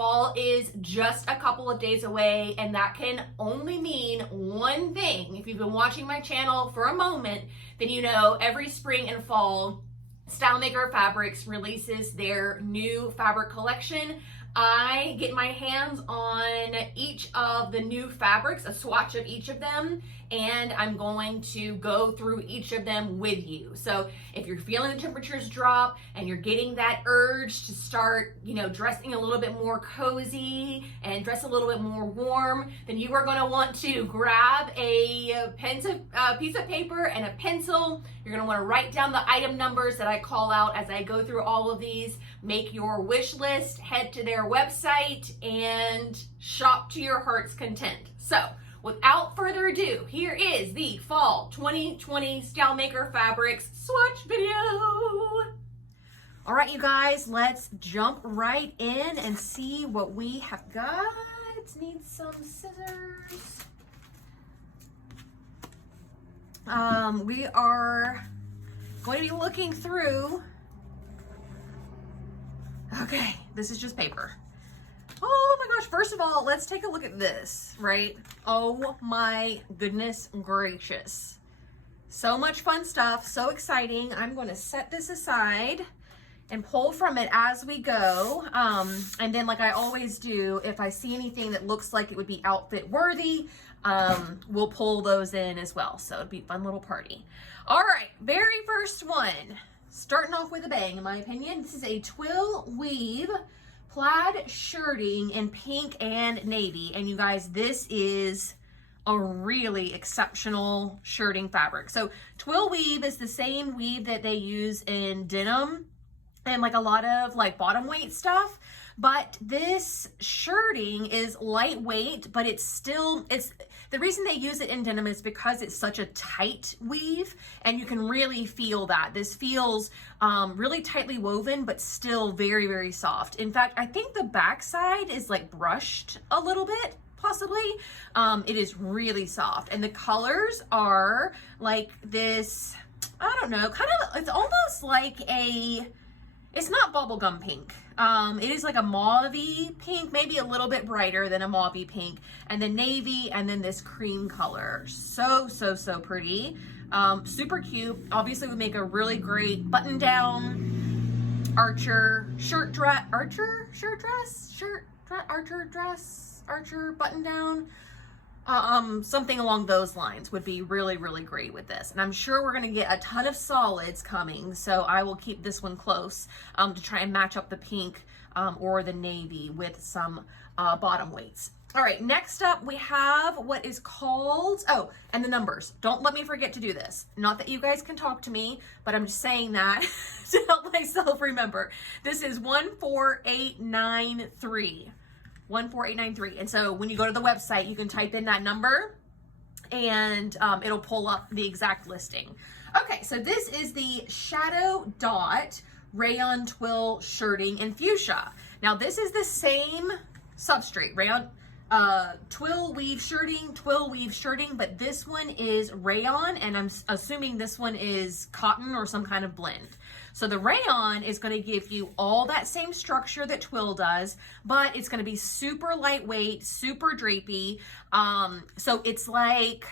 fall is just a couple of days away, and that can only mean one thing. If you've been watching my channel for a moment, then you know every spring and fall, StyleMaker Fabrics releases their new fabric collection. I get my hands on each of the new fabrics, a swatch of each of them, and I'm going to go through each of them with you. So if you're feeling the temperatures drop and you're getting that urge to start, dressing a little bit more cozy and dress a little bit more warm, then you are going to want to grab a piece of paper and a pencil. You're going to want to write down the item numbers that I call out as I go through all of these. Make your wish list, head to their website, and shop to your heart's content. So without further ado, here is the Fall 2020 StyleMaker Fabrics swatch video. All right, you guys, let's jump right in and see what we have got. Need some scissors. We are going to be looking through. Okay, this is just paper. Oh my gosh, first of all, let's take a look at this, right? Oh my goodness gracious. So much fun stuff, so exciting. I'm going to set this aside and pull from it as we go. And then like I always do, if I see anything that looks like it would be outfit worthy, we'll pull those in as well. So it'd be a fun little party. All right, very first one. Starting off with a bang, in my opinion. This is a twill weave plaid shirting in pink and navy. And you guys, this is a really exceptional shirting fabric. So twill weave is the same weave that they use in denim and like a lot of like bottom weight stuff. But this shirting is lightweight, but the reason they use it in denim is because it's such a tight weave, and you can really feel that. This feels really tightly woven, but still very, very soft. In fact, I think the backside is like brushed a little bit, possibly. It is really soft, and the colors are like this, I don't know, it's almost like it's not bubblegum pink. It is like a mauve-y pink, maybe a little bit brighter than a mauve-y pink, and then navy, and then this cream color. So, so, so pretty. Super cute. Obviously would make a really great button-down archer button-down. Something along those lines would be really, really great with this. And I'm sure we're going to get a ton of solids coming, so I will keep this one close to try and match up the pink or the navy with some bottom weights. All right, next up we have what is called, and the numbers. Don't let me forget to do this. Not that you guys can talk to me, but I'm just saying that to help myself remember. This is 14893. 14893. And so when you go to the website, you can type in that number and it'll pull up the exact listing. Okay, so this is the Shadow Dot Rayon Twill Shirting in Fuchsia. Now this is the same substrate, rayon, twill weave shirting, but this one is rayon, and I'm assuming this one is cotton or some kind of blend. So the rayon is going to give you all that same structure that twill does, but it's going to be super lightweight, super drapey. So it's like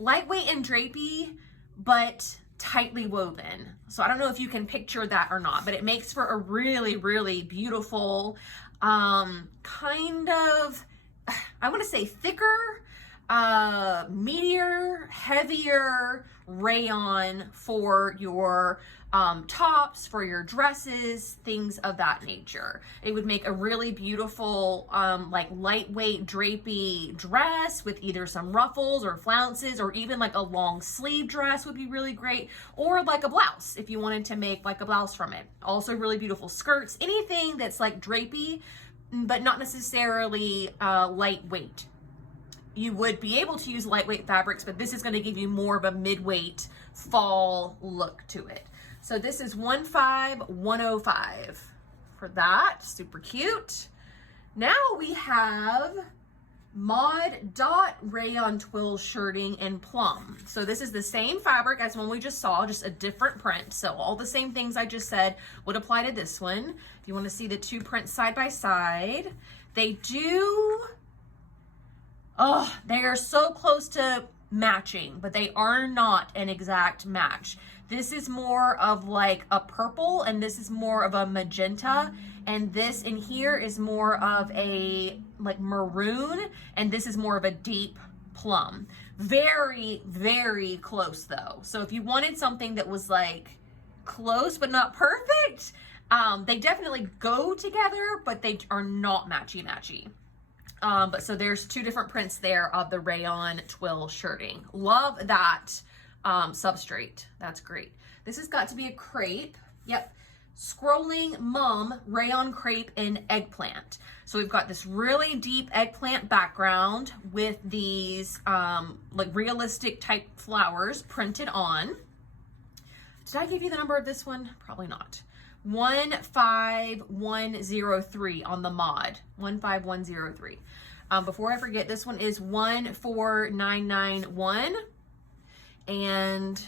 lightweight and drapey, but tightly woven. So I don't know if you can picture that or not, but it makes for a really, really beautiful, kind of, I want to say thicker, meatier, heavier rayon for your tops, for your dresses, things of that nature. It would make a really beautiful, like lightweight drapey dress with either some ruffles or flounces, or even like a long sleeve dress would be really great, or like a blouse if you wanted to make like a blouse from it. Also really beautiful skirts, anything that's like drapey, but not necessarily lightweight. You would be able to use lightweight fabrics, but this is going to give you more of a mid-weight fall look to it. So this is 15105 for that. Super cute. Now we have Mod Dot Rayon Twill Shirting in Plum. So this is the same fabric as one we just saw, just a different print. So all the same things I just said would apply to this one. If you want to see the two prints side by side, they do, oh, they are so close to matching, but they are not an exact match. This is more of like a purple and this is more of a magenta, and this in here is more of a like maroon, and this is more of a deep plum. Very, very close though. So if you wanted something that was like close but not perfect, they definitely go together, but they are not matchy-matchy. But so there's two different prints there of the rayon twill shirting. Love that substrate. That's great. This has got to be a crepe. Yep. Scrolling Mum Rayon Crepe in Eggplant. So we've got this really deep eggplant background with these like realistic type flowers printed on. Did I give you the number of this one? Probably not. 15103 on the mod. 15103. Before I forget, this one is 14991. And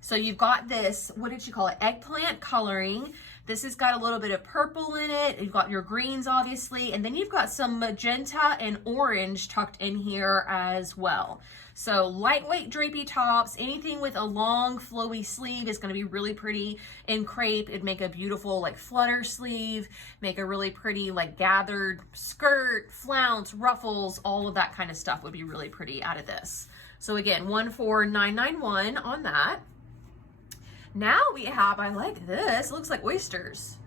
so you've got this, what did you call it? Eggplant coloring. This has got a little bit of purple in it. You've got your greens, obviously. And then you've got some magenta and orange tucked in here as well. So lightweight drapey tops, anything with a long flowy sleeve is going to be really pretty in crepe. It'd make a beautiful like flutter sleeve, make a really pretty like gathered skirt, flounce, ruffles, all of that kind of stuff would be really pretty out of this. So again, 14991 on that. Now we have, I like this, looks like oysters.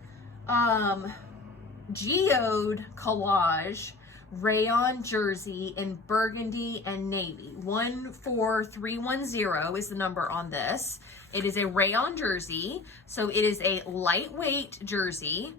Geode Collage Rayon Jersey in burgundy and navy. 14310 is the number on this. It is a rayon jersey, so it is a lightweight jersey.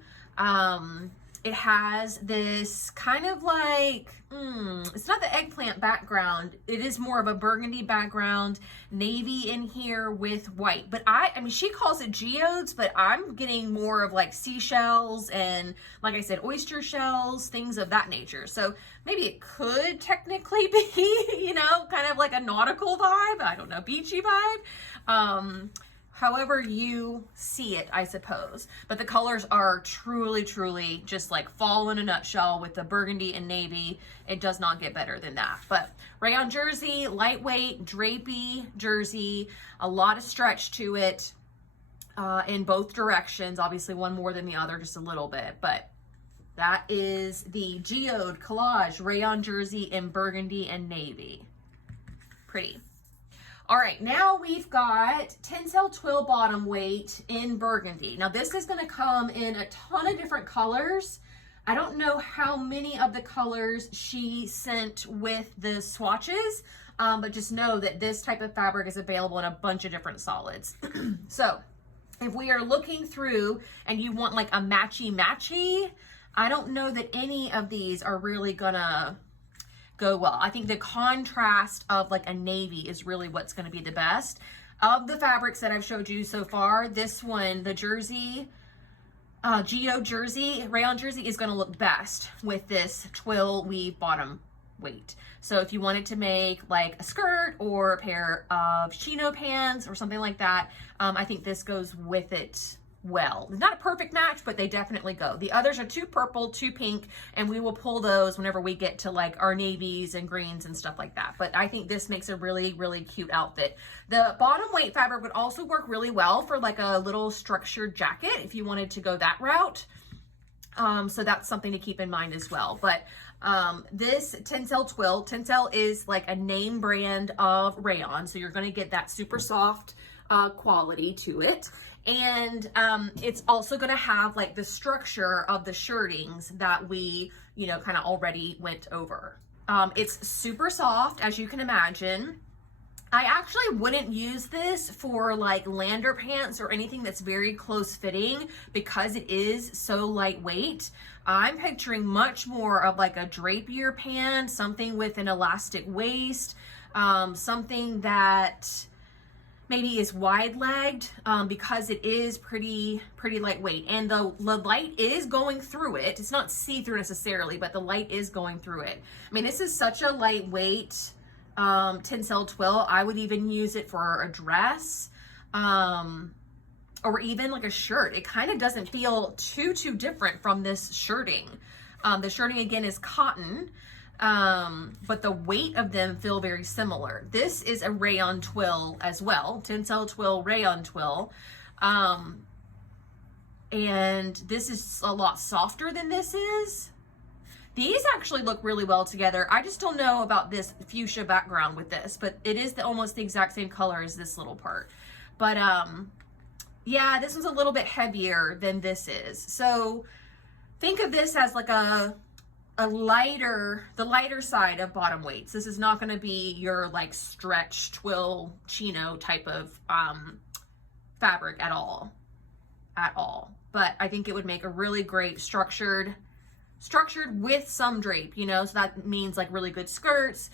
It has this kind of like, it's not the eggplant background. It is more of a burgundy background, navy in here with white. But I mean, she calls it geodes, but I'm getting more of like seashells and, like I said, oyster shells, things of that nature. So maybe it could technically be, you know, kind of like a nautical vibe. I don't know, beachy vibe. However you see it, I suppose. But the colors are truly, truly just like fall in a nutshell with the burgundy and navy. It does not get better than that. But rayon jersey, lightweight, drapey jersey, a lot of stretch to it in both directions. Obviously one more than the other, just a little bit. But that is the Geode Collage Rayon Jersey in burgundy and navy. Pretty. All right, now we've got Tencel Twill Bottom Weight in burgundy. Now this is gonna come in a ton of different colors. I don't know how many of the colors she sent with the swatches, but just know that this type of fabric is available in a bunch of different solids. So if we are looking through and you want like a matchy, I don't know that any of these are really gonna go well. I think the contrast of like a navy is really what's going to be the best. Of the fabrics that I've showed you so far, this one, the jersey, Geode jersey, rayon jersey is going to look best with this twill weave bottom weight. So if you wanted to make like a skirt or a pair of chino pants or something like that, I think this goes with it well. It's not a perfect match, but they definitely go. The others are too purple, too pink, and we will pull those whenever we get to like our navies and greens and stuff like that. But I think this makes a really, really cute outfit. The bottom weight fabric would also work really well for like a little structured jacket if you wanted to go that route. So that's something to keep in mind as well. But this Tencel Twill, Tencel is like a name brand of rayon, so you're going to get that super soft quality to it. And it's also going to have like the structure of the shirtings that we, you know, kind of already went over. It's super soft, as you can imagine. I actually wouldn't use this for like lander pants or anything that's very close fitting because it is so lightweight. I'm picturing much more of like a drapier pant, something with an elastic waist, something that maybe is wide legged because it is pretty lightweight, and the light is going through it. It's not see-through necessarily, but the light is going through it. I mean, this is such a lightweight tencel twill. I would even use it for a dress or even like a shirt. It kind of doesn't feel too different from this shirting. The shirting again is cotton, but the weight of them feel very similar. This is a rayon twill as well, tencel twill, rayon twill. And this is a lot softer than this is. These actually look really well together. I just don't know about this fuchsia background with this, but it is almost the exact same color as this little part. But yeah, this one's a little bit heavier than this is. So think of this as like the lighter side of bottom weights. This is not going to be your like stretch twill chino type of fabric at all. But I think it would make a really great structured with some drape, you know, so that means like really good skirts,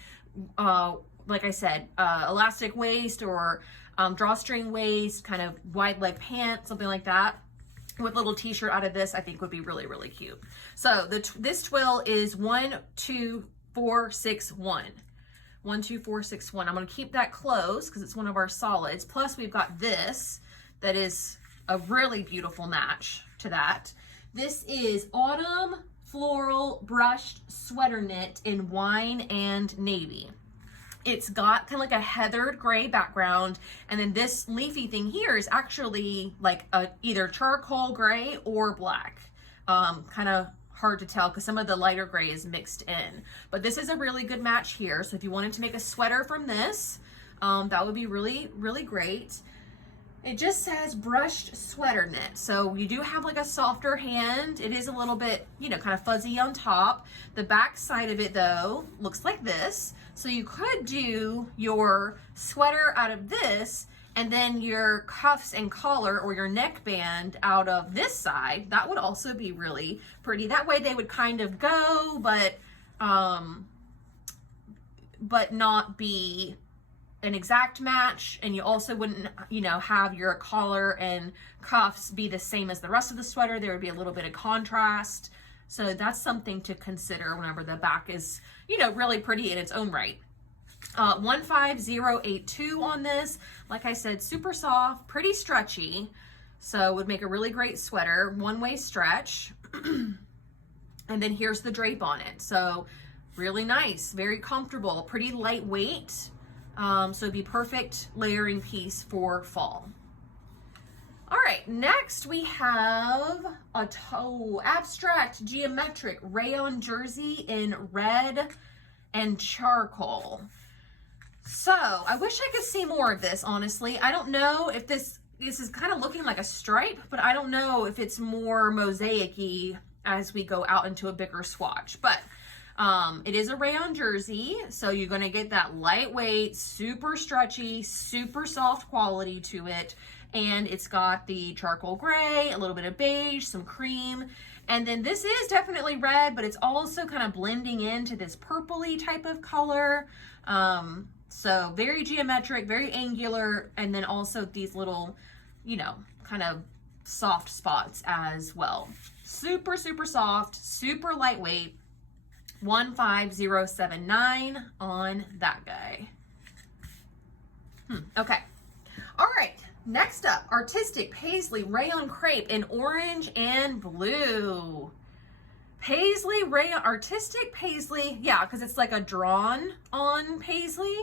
like I said, elastic waist or drawstring waist, kind of wide leg pants, something like that. With a little t-shirt out of this, I think would be really cute. So this twill is 1, 2, 4, 6, 1. 1, 2, 4, 6, 1. I'm going to keep that close because it's one of our solids. Plus we've got this that is a really beautiful match to that. This is Autumn Floral Brushed Sweater Knit in wine and navy. It's got kind of like a heathered gray background, and then this leafy thing here is actually like either charcoal gray or black. Kind of hard to tell because some of the lighter gray is mixed in, but this is a really good match here. So if you wanted to make a sweater from this, that would be really great. It just says brushed sweater knit. So you do have like a softer hand. It is a little bit, you know, kind of fuzzy on top. The back side of it though looks like this. So you could do your sweater out of this and then your cuffs and collar or your neckband out of this side. That would also be really pretty. That way they would kind of go, but not be an exact match, and you also wouldn't, you know, have your collar and cuffs be the same as the rest of the sweater. There would be a little bit of contrast. So that's something to consider whenever the back is, you know, really pretty in its own right. 15082 on this. Like I said, super soft, pretty stretchy. So would make a really great sweater, one-way stretch. And then here's the drape on it. So really nice, very comfortable, pretty lightweight. So it'd be perfect layering piece for fall. All right, next we have a abstract geometric rayon jersey in red and charcoal. So I wish I could see more of this, honestly. I don't know if this is kind of looking like a stripe, but I don't know if it's more mosaic-y as we go out into a bigger swatch. But it is a rayon jersey, so you're going to get that lightweight, super stretchy, super soft quality to it. And it's got the charcoal gray, a little bit of beige, some cream. And then this is definitely red, but it's also kind of blending into this purpley type of color. So very geometric, very angular. And then also these little, you know, kind of soft spots as well. Super soft, super lightweight. 15079 on that guy. Okay. All right. Next up, artistic paisley rayon crepe in orange and blue. Paisley rayon, artistic paisley, yeah, because it's like a drawn on paisley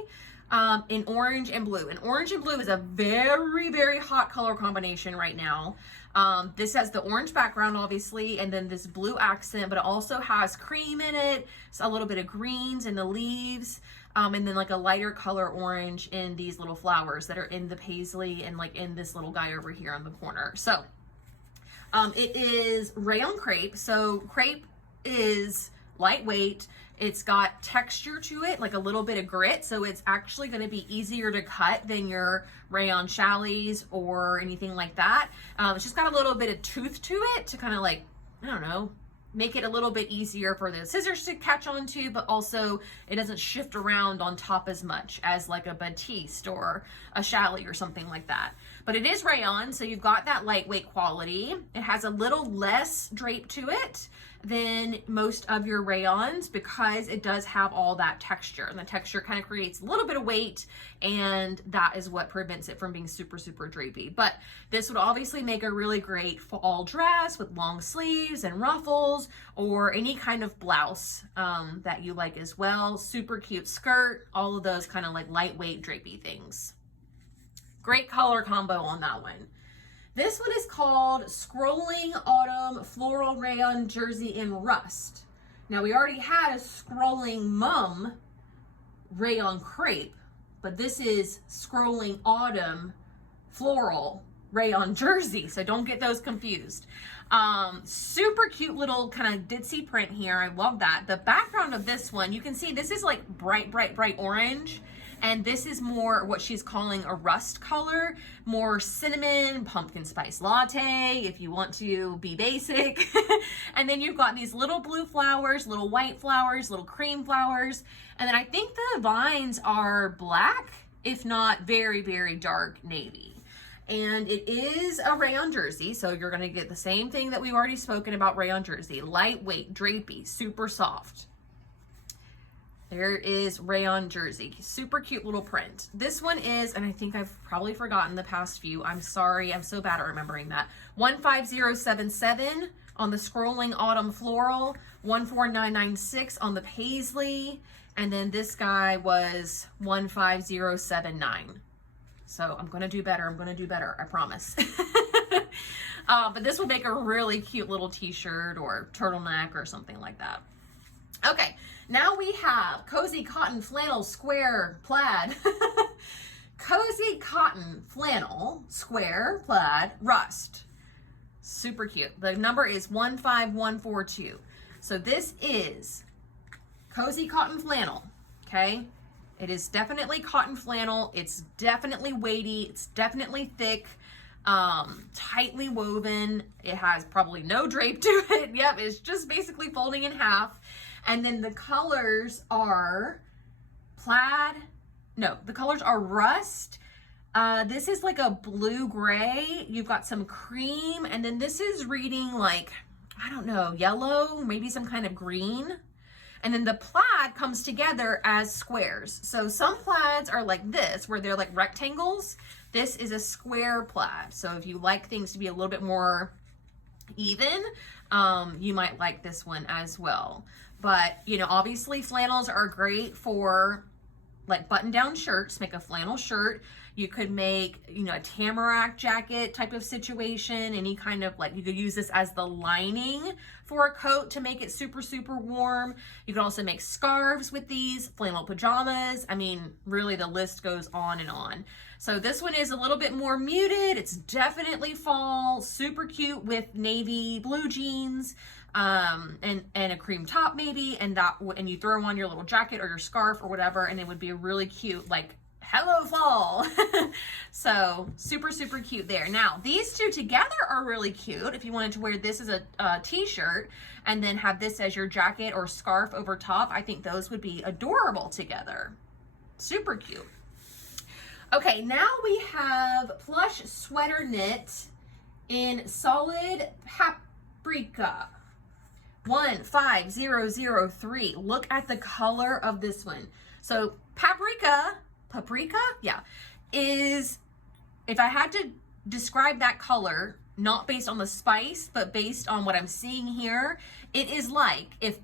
in orange and blue. And orange and blue is a very hot color combination right now. This has the orange background, obviously, and then this blue accent, but it also has cream in it, so a little bit of greens in the leaves, and then like a lighter color orange in these little flowers that are in the paisley and like in this little guy over here on the corner. So it is rayon crepe. So crepe is lightweight. It's got texture to it, like a little bit of grit. So it's actually going to be easier to cut than your rayon chalets or anything like that. It's just got a little bit of tooth to it to kind of like, I don't know, make it a little bit easier for the scissors to catch onto, but also it doesn't shift around on top as much as like a batiste or a challis or something like that. But it is rayon, so you've got that lightweight quality. It has a little less drape to it than most of your rayons because it does have all that texture, and the texture kind of creates a little bit of weight, and that is what prevents it from being super, super drapey. But this would obviously make a really great fall dress with long sleeves and ruffles, or any kind of blouse that you like as well. Super cute skirt, all of those kind of like lightweight drapey things. Great color combo on that one. This one is called Scrolling Autumn Floral Rayon Jersey in Rust. Now we already had a Scrolling Mum Rayon Crepe, but this is Scrolling Autumn Floral Rayon Jersey, so don't get those confused. Super cute little kind of ditzy print here. I love that. The background of this one, you can see this is like bright, bright, bright orange. And this is more what she's calling a rust color, more cinnamon, pumpkin spice latte, if you want to be basic. And then you've got these little blue flowers, little white flowers, little cream flowers. And then I think the vines are black, if not very, very dark navy. And it is a rayon jersey, so you're gonna get the same thing that we've already spoken about rayon jersey. Lightweight, drapey, super soft. There is rayon jersey, super cute little print. This one is, and I think I've probably forgotten the past few, I'm sorry, I'm so bad at remembering that. 15077 on the Scrolling Autumn Floral, 14996 on the Paisley, and then this guy was 15079. So I'm gonna do better, I promise. But this would make a really cute little t-shirt or turtleneck or something like that. Okay, now we have Cozy Cotton Flannel Square Plaid. Cozy Cotton Flannel Square Plaid Rust. Super cute. The number is 15142. So this is Cozy Cotton Flannel, okay? It is definitely cotton flannel. It's definitely weighty. It's definitely thick, tightly woven. It has probably no drape to it. Yep, it's just basically folding in half. And then the colors are plaid. No, the colors are rust. This is like a blue-gray. You've got some cream. And then this is reading like, I don't know, yellow, maybe some kind of green. And then the plaid comes together as squares. So some plaids are like this, where they're like rectangles. This is a square plaid. So if you like things to be a little bit more even, you might like this one as well. But, you know, obviously flannels are great for like button-down shirts. Make a flannel shirt. You could make, you know, a tamarack jacket type of situation. Any kind of like, you could use this as the lining for a coat to make it super, super warm. You can also make scarves with these, flannel pajamas. I mean, really the list goes on and on. So this one is a little bit more muted. It's definitely fall, super cute with navy blue jeans. And a cream top maybe, and you throw on your little jacket or your scarf or whatever, and it would be a really cute, like, hello fall. So super, super cute there. Now these two together are really cute. If you wanted to wear this as a t-shirt and then have this as your jacket or scarf over top, I think those would be adorable together. Super cute. Okay, now we have Plush Sweater Knit in Solid Paprika. 15003. Look at the color of this one. So paprika, yeah, is, if I had to describe that color, not based on the spice, but based on what I'm seeing here, it is like if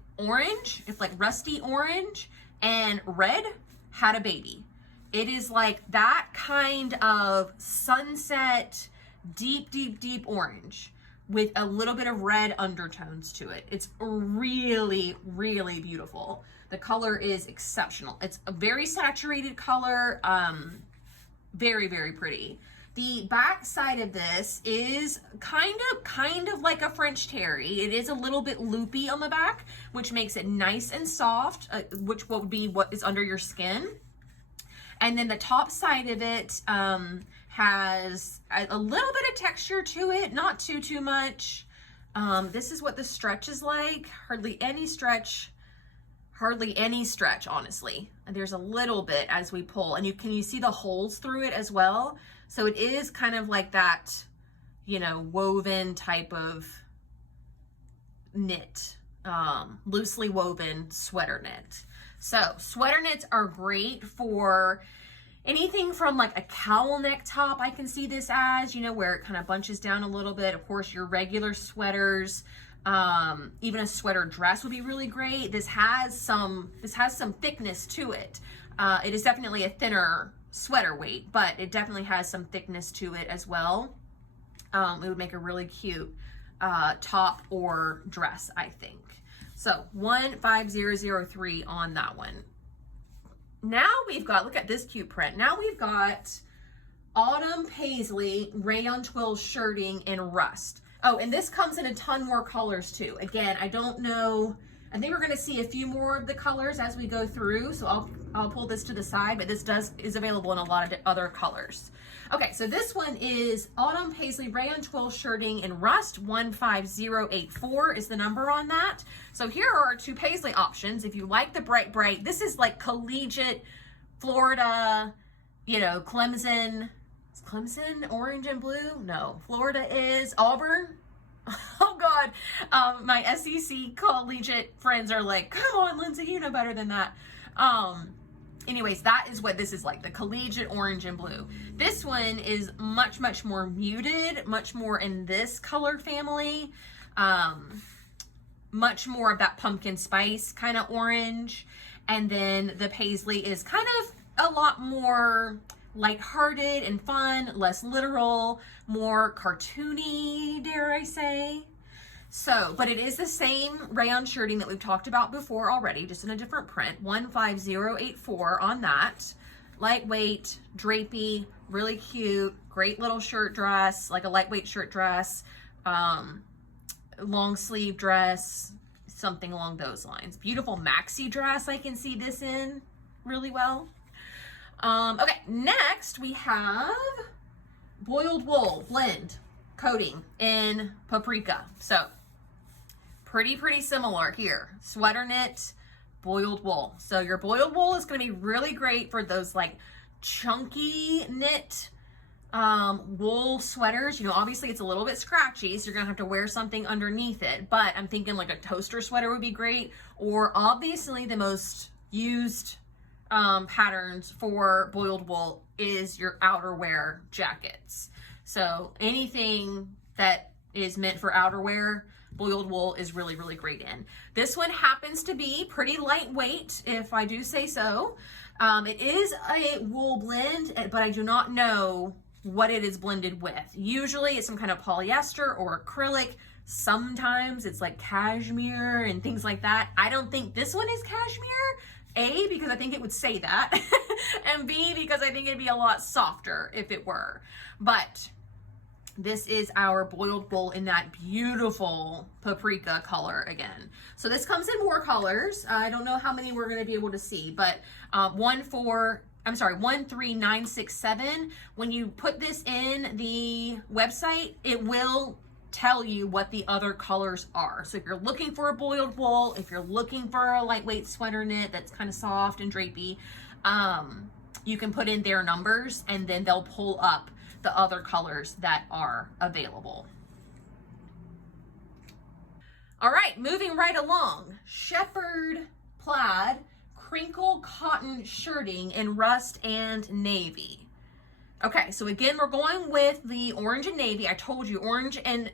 like rusty orange and red had a baby. It is like that kind of sunset, deep, deep, deep orange with a little bit of red undertones to it. It's really, really beautiful. The color is exceptional. It's a very saturated color, very, very pretty. The back side of this is kind of like a French terry. It is a little bit loopy on the back, which makes it nice and soft, which would be what is under your skin. And then the top side of it has a little bit of texture to it, not too much. This is what the stretch is like. Hardly any stretch, honestly. And there's a little bit as we pull, and can you see the holes through it as well? So it is kind of like that, you know, woven type of knit, loosely woven sweater knit. So sweater knits are great for anything from like a cowl neck top. I can see this as, you know, where it kind of bunches down a little bit. Of course, your regular sweaters, even a sweater dress would be really great. This has some thickness to it. It is definitely a thinner sweater weight, but it definitely has some thickness to it as well. It would make a really cute top or dress, I think. So 15003 on that one. Now we've got, look at this cute print. Now we've got autumn paisley rayon twill shirting in rust. Oh, and this comes in a ton more colors too. Again, I don't know. I think we're going to see a few more of the colors as we go through. So I'll pull this to the side, but this is available in a lot of other colors. Okay, so this one is autumn paisley rayon twill shirting in rust. 15084 is the number on that. So here are our two paisley options. If you like the bright, this is like collegiate Florida, you know, Clemson. Is Clemson orange and blue? No, Florida is Auburn. Oh God, my SEC collegiate friends are like, come on, Lindsay, you know better than that. Anyways, that is what this is like, the collegiate orange and blue. This one is much, much more muted, much more in this color family. Much more of that pumpkin spice kind of orange. And then the paisley is kind of a lot more lighthearted and fun, less literal, more cartoony, dare I say. So, but it is the same rayon shirting that we've talked about before already, just in a different print. 15084 on that. Lightweight, drapey, really cute, great little shirt dress, like a lightweight shirt dress, long sleeve dress, something along those lines. Beautiful maxi dress, I can see this in really well. Okay, next we have boiled wool blend coating in paprika. So pretty similar here. Sweater knit, boiled wool. So your boiled wool is going to be really great for those like chunky knit wool sweaters. You know, obviously it's a little bit scratchy, so you're gonna have to wear something underneath it, but I'm thinking like a toaster sweater would be great, or obviously the most used patterns for boiled wool is your outerwear jackets. So anything that is meant for outerwear, boiled wool is really great in. This one happens to be pretty lightweight, if I do say so. It is a wool blend, but I do not know what it is blended with. Usually it's some kind of polyester or acrylic. Sometimes it's like cashmere and things like that. I don't think this one is cashmere. A, because I think it would say that, and B, because I think it'd be a lot softer if it were. But this is our boiled wool in that beautiful paprika color again. So this comes in more colors. I don't know how many we're going to be able to see, but 13967. When you put this in the website, it will tell you what the other colors are. So if you're looking for a boiled wool, if you're looking for a lightweight sweater knit that's kind of soft and drapey, you can put in their numbers and then they'll pull up the other colors that are available. All right, moving right along. Shepherd plaid crinkle cotton shirting in rust and navy. Okay, so again, we're going with the orange and navy. I told you orange and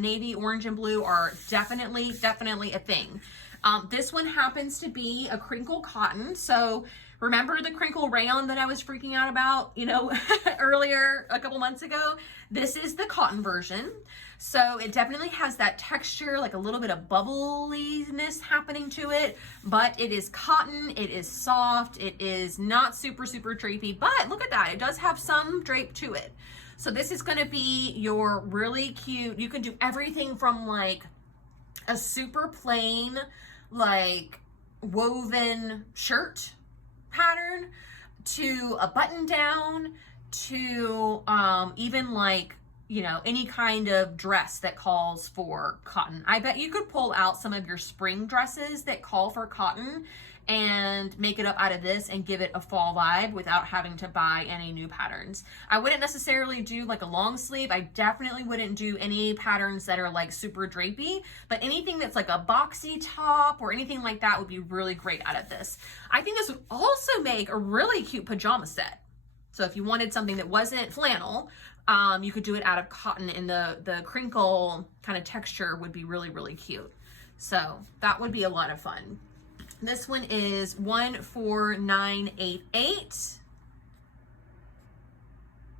navy, orange and blue are definitely a thing. This one happens to be a crinkle cotton. So remember the crinkle rayon that I was freaking out about, you know, earlier a couple months ago? This is the cotton version. So it definitely has that texture, like a little bit of bubbliness happening to it, but it is cotton, it is soft, it is not super drapey, but look at that, it does have some drape to it. So this is gonna be your really cute, you can do everything from like a super plain, like woven shirt pattern to a button down to even like, you know, any kind of dress that calls for cotton. I bet you could pull out some of your spring dresses that call for cotton and make it up out of this and give it a fall vibe without having to buy any new patterns. I wouldn't necessarily do like a long sleeve. I definitely wouldn't do any patterns that are like super drapey, but anything that's like a boxy top or anything like that would be really great out of this. I think this would also make a really cute pajama set. So if you wanted something that wasn't flannel, you could do it out of cotton, and the crinkle kind of texture would be really, really cute. So that would be a lot of fun. This one is 14988.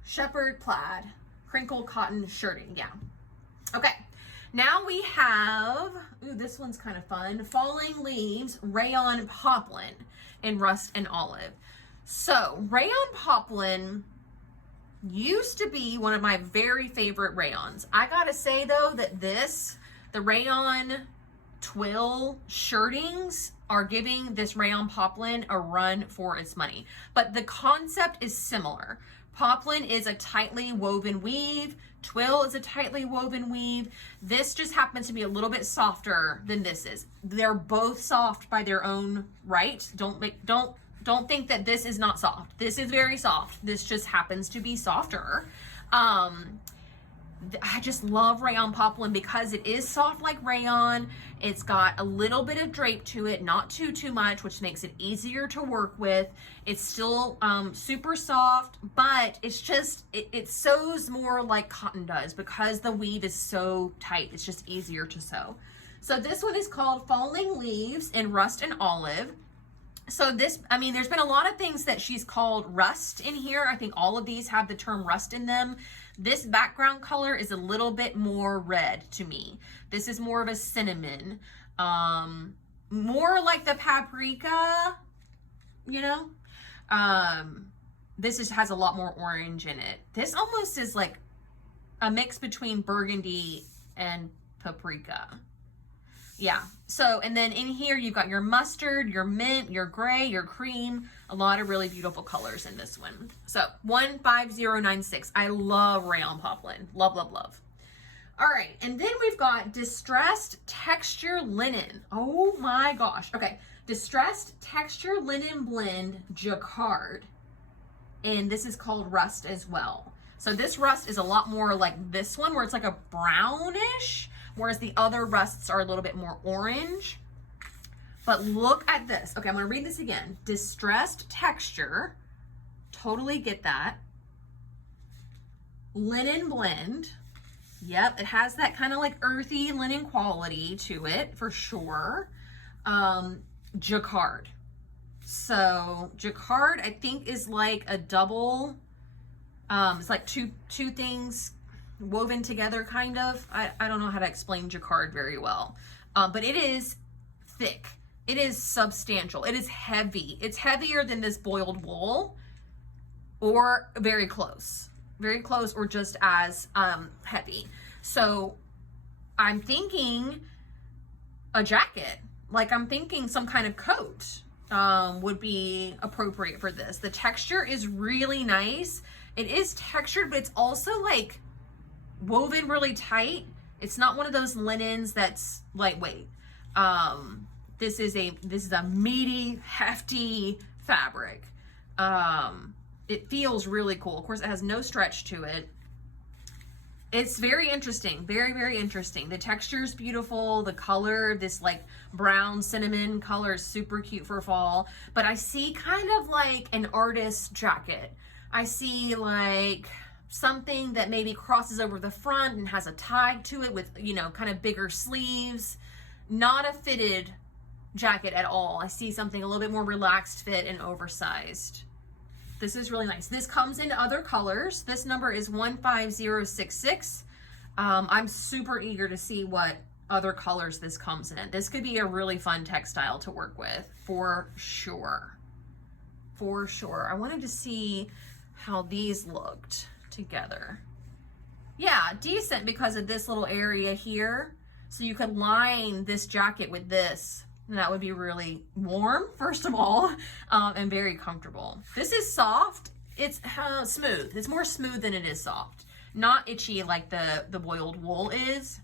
Shepherd plaid, crinkle cotton shirting, yeah. Okay, now we have, ooh, this one's kind of fun. Falling Leaves, rayon poplin in rust and olive. So rayon poplin used to be one of my very favorite rayons. I gotta say though that the rayon twill shirtings are giving this rayon poplin a run for its money. But the concept is similar. Poplin is a tightly woven weave. Twill is a tightly woven weave. This just happens to be a little bit softer than this is. They're both soft by their own right. Don't think that this is not soft. This is very soft. This just happens to be softer. I just love rayon poplin because it is soft like rayon. It's got a little bit of drape to it, not too much, which makes it easier to work with. It's still super soft, but it's just, it sews more like cotton does because the weave is so tight. It's just easier to sew. So this one is called Falling Leaves in Rust and Olive. So this, I mean, there's been a lot of things that she's called rust in here. I think all of these have the term rust in them. This background color is a little bit more red to me. This is more of a cinnamon, more like the paprika, you know? This has a lot more orange in it. This almost is like a mix between burgundy and paprika. Yeah, so, and then in here you've got your mustard, your mint, your gray, your cream, a lot of really beautiful colors in this one. So 15096. I love rayon poplin. Love, love, love. All right, and then we've got distressed texture linen. Oh my gosh. Okay, distressed texture linen blend jacquard. And this is called rust as well. So this rust is a lot more like this one where it's like a brownish, whereas the other rusts are a little bit more orange. But look at this. Okay, I'm gonna read this again. Distressed texture, totally get that. Linen blend, yep, it has that kind of like earthy linen quality to it for sure. Jacquard. So jacquard, I think, is like a double, it's like two things woven together, kind of. I don't know how to explain jacquard very well, but it is thick. It is substantial. It is heavy. It's heavier than this boiled wool, or very close or just as heavy. So I'm thinking a jacket, like I'm thinking some kind of coat would be appropriate for this. The texture is really nice. It is textured, but it's also like woven really tight. It's not one of those linens that's lightweight. This is a meaty, hefty fabric. It feels really cool. Of course, it has no stretch to it. It's very interesting, very, very interesting. The texture is beautiful. The color, this like brown cinnamon color, is super cute for fall. But I see kind of like an artist jacket. I see like something that maybe crosses over the front and has a tie to it with, you know, kind of bigger sleeves. Not a fitted jacket at all. I see something a little bit more relaxed fit and oversized. This is really nice. This comes in other colors. This number is 15066. I'm super eager to see what other colors this comes in. This could be a really fun textile to work with for sure. For sure. I wanted to see how these looked together. Yeah, decent because of this little area here. So you could line this jacket with this. And that would be really warm, first of all, and very comfortable. This is soft. It's smooth. It's more smooth than it is soft. Not itchy like the boiled wool is.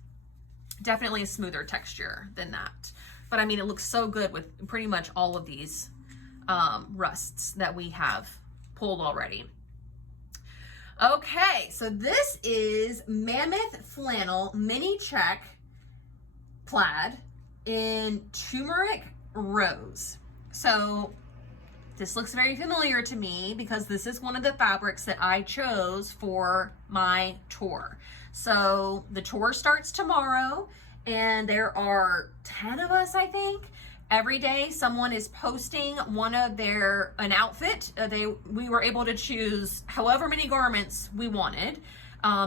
Definitely a smoother texture than that. But I mean, it looks so good with pretty much all of these rusts that we have pulled already. Okay, so this is Mammoth Flannel Mini Check Plaid in Turmeric Rose. So this looks very familiar to me because this is one of the fabrics that I chose for my tour. So the tour starts tomorrow and there are 10 of us, I think. Every day someone is posting one of an outfit. We were able to choose however many garments we wanted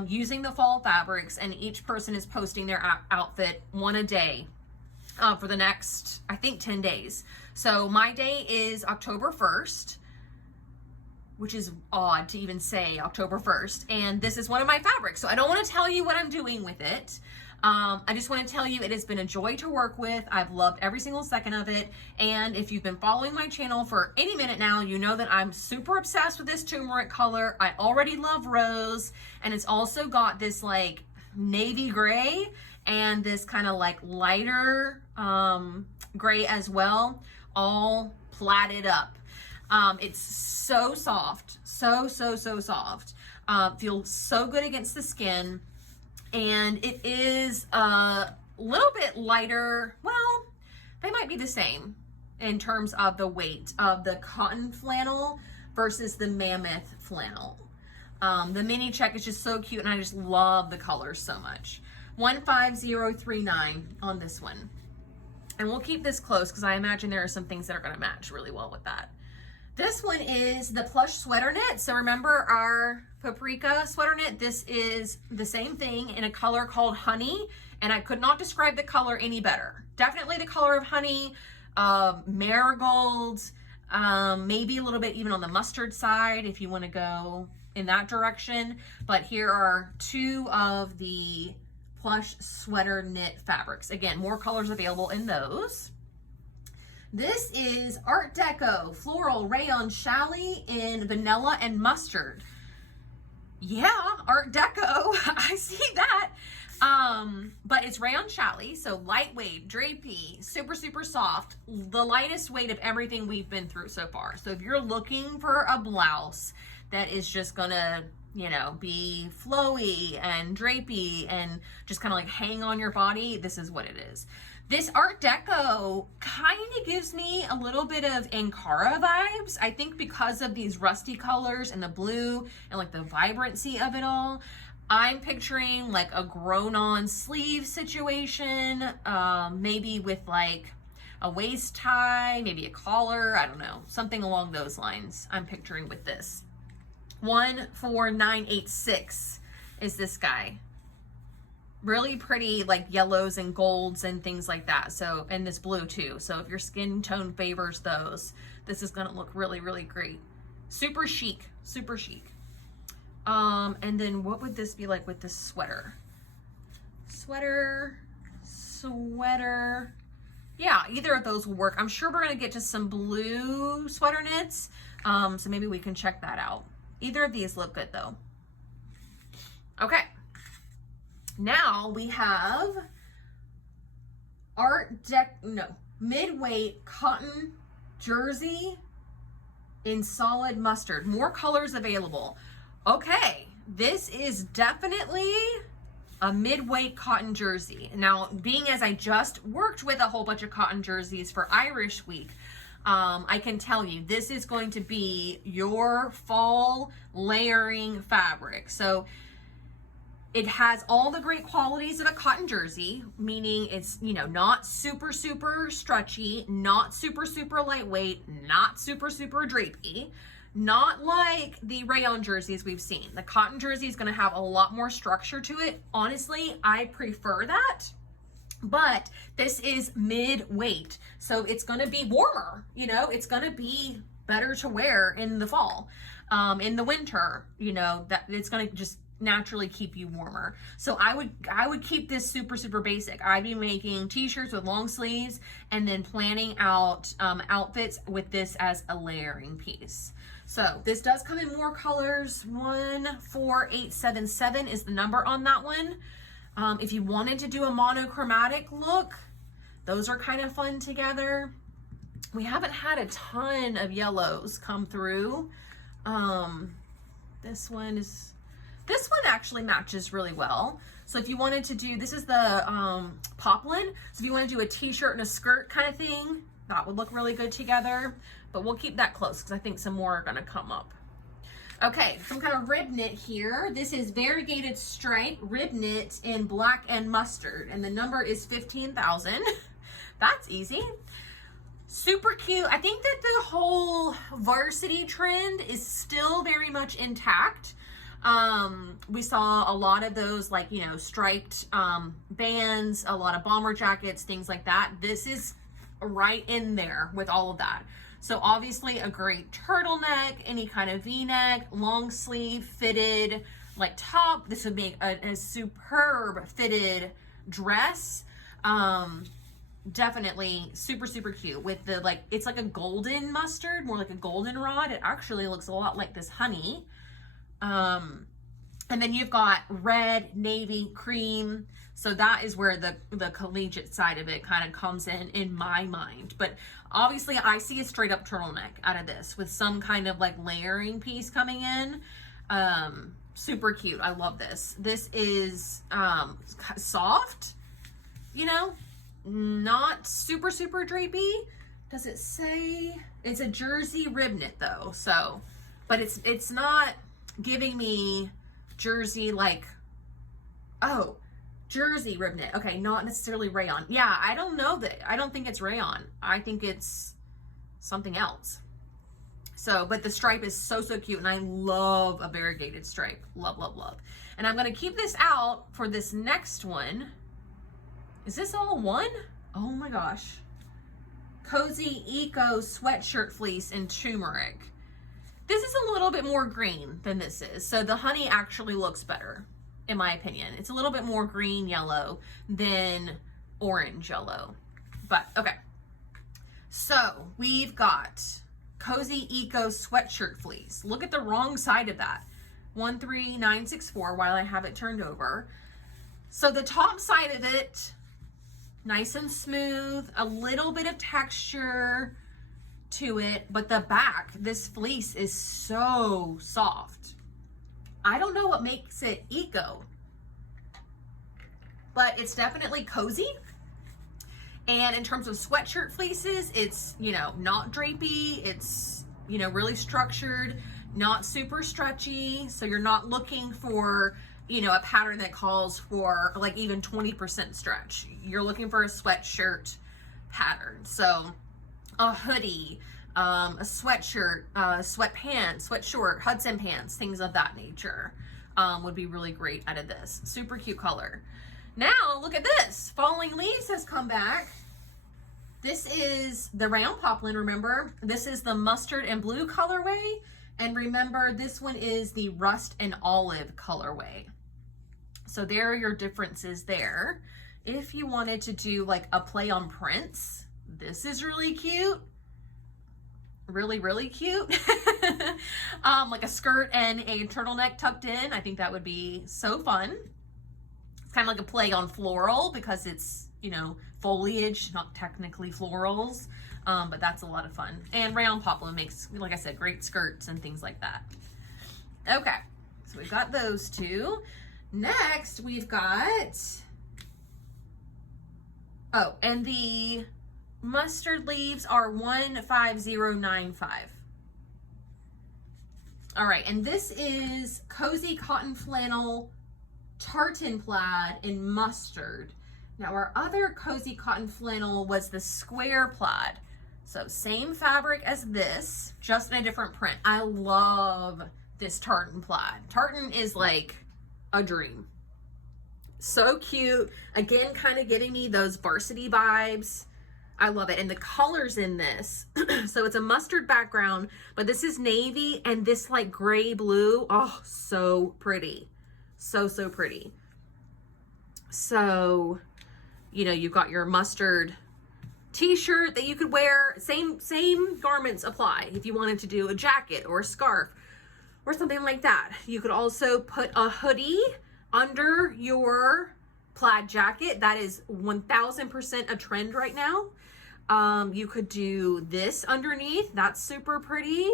using the fall fabrics, and each person is posting their outfit one a day for the next, I think, 10 days. So my day is October 1st, which is odd to even say October 1st. And this is one of my fabrics. So I don't want to tell you what I'm doing with it. I just want to tell you it has been a joy to work with. I've loved every single second of it. And if you've been following my channel for any minute now, you know that I'm super obsessed with this turmeric color. I already love rose, and it's also got this like navy gray and this kind of like lighter gray as well, all plaited up. It's so soft, so soft. Feels so good against the skin. And it is a little bit lighter. Well, they might be the same in terms of the weight of the cotton flannel versus the mammoth flannel. The mini check is just so cute, and I just love the colors so much. 15039 on this one. And we'll keep this close because I imagine there are some things that are going to match really well with that. This one is the Plush Sweater Knit. So remember our paprika sweater knit? This is the same thing in a color called Honey, and I could not describe the color any better. Definitely the color of honey, marigold, maybe a little bit even on the mustard side if you want to go in that direction. But here are two of the Plush Sweater Knit fabrics. Again, more colors available in those. This is Art Deco Floral Rayon Challis in vanilla and mustard. Yeah, Art Deco, I see that. But it's rayon challis, so lightweight, drapey, super soft, the lightest weight of everything we've been through so far. So if you're looking for a blouse that is just gonna, you know, be flowy and drapey and just kind of like hang on your body, this is what it is. This Art Deco kind of gives me a little bit of Ankara vibes. I think because of these rusty colors and the blue and like the vibrancy of it all. I'm picturing like a grown-on sleeve situation, maybe with like a waist tie, maybe a collar, I don't know, something along those lines I'm picturing with this. 14986 is this guy. Really pretty like yellows and golds and things like that. So, and this blue too. So if your skin tone favors those, this is gonna look really great. Super chic, super chic. And then what would this be like with this sweater? Sweater. Yeah, either of those will work. I'm sure we're gonna get to some blue sweater knits. So maybe we can check that out. Either of these look good though. Okay. Now we have mid-weight cotton jersey in solid mustard. More colors available. Okay, this is definitely a mid-weight cotton jersey. Now, being as I just worked with a whole bunch of cotton jerseys for Irish Week, I can tell you this is going to be your fall layering fabric. So it has all the great qualities of a cotton jersey, meaning it's, you know, not super stretchy, not super lightweight, not super drapey, not like the rayon jerseys we've seen. The cotton jersey is going to have a lot more structure to it. Honestly, I prefer that, but this is mid-weight, so it's going to be warmer, you know, it's going to be better to wear in the fall. In the winter, you know, that it's going to just naturally keep you warmer. So I would keep this super, super basic. I'd be making t-shirts with long sleeves and then planning out outfits with this as a layering piece. So this does come in more colors. 14877 is the number on that one. If you wanted to do a monochromatic look, those are kind of fun together. We haven't had a ton of yellows come through. This one actually matches really well. So if you wanted to do, this is the poplin. So if you want to do a t-shirt and a skirt kind of thing, that would look really good together. But we'll keep that close because I think some more are going to come up. Okay, some kind of rib knit here. This is variegated stripe rib knit in black and mustard, and the number is 15,000. That's easy. Super cute. I think that the whole varsity trend is still very much intact. We saw a lot of those, like, you know, striped bands, a lot of bomber jackets, things like that. This is right in there with all of that. So obviously a great turtleneck, any kind of v-neck, long sleeve, fitted, like top. This would make a superb fitted dress. Definitely super, super cute with the, like, it's like a golden mustard, more like a goldenrod. It actually looks a lot like this honey. And then you've got red, navy, cream. So that is where the collegiate side of it kind of comes in my mind. But obviously I see a straight up turtleneck out of this with some kind of like layering piece coming in. Super cute. I love this. This is soft, you know, not super, super drapey. Does it say? It's a jersey rib knit though. So, but it's not giving me jersey like, oh, jersey rib knit. Okay, not necessarily rayon. Yeah, I don't know that. I don't think it's rayon. I think it's something else. So, but the stripe is so, so cute, and I love a variegated stripe. Love, love, love. And I'm gonna keep this out for this next one. Is this all one? Oh my gosh. Cozy Eco Sweatshirt Fleece in turmeric. This is a little bit more green than this is. So the honey actually looks better, in my opinion. It's a little bit more green yellow than orange yellow. But okay. So we've got Cozy Eco Sweatshirt Fleece. Look at the wrong side of that. 13964 while I have it turned over. So the top side of it, nice and smooth, a little bit of texture to it, but the back, this fleece is so soft. I don't know what makes it eco, but it's definitely cozy. And in terms of sweatshirt fleeces, it's, you know, not drapey. It's, you know, really structured, not super stretchy. So you're not looking for, you know, a pattern that calls for like even 20% stretch. You're looking for a sweatshirt pattern. So a hoodie, a sweatshirt, sweatpants, sweatshort, Hudson pants, things of that nature would be really great out of this. Super cute color. Now look at this. Falling Leaves has come back. This is the rayon poplin, remember? This is the mustard and blue colorway. And remember, this one is the rust and olive colorway. So there are your differences there. If you wanted to do like a play on prints, this is really cute. Really, really cute. Like a skirt and a turtleneck tucked in. I think that would be so fun. It's kind of like a play on floral because it's, you know, foliage, not technically florals. But that's a lot of fun. And rayon poplin makes, like I said, great skirts and things like that. Okay, so we've got those two. Next, we've got, oh, and the mustard leaves are 15095. All right, and this is cozy cotton flannel tartan plaid in mustard. Now our other cozy cotton flannel was the square plaid. So same fabric as this, just in a different print. I love this tartan plaid. Tartan is like a dream. So cute. Again, kind of giving me those varsity vibes. I love it. And the colors in this, so it's a mustard background, but this is navy and this like gray blue. Oh, so pretty. So, so pretty. So, you know, you've got your mustard t-shirt that you could wear. Same garments apply if you wanted to do a jacket or a scarf or something like that. You could also put a hoodie under your plaid jacket. That is 1000% a trend right now. You could do this underneath. That's super pretty.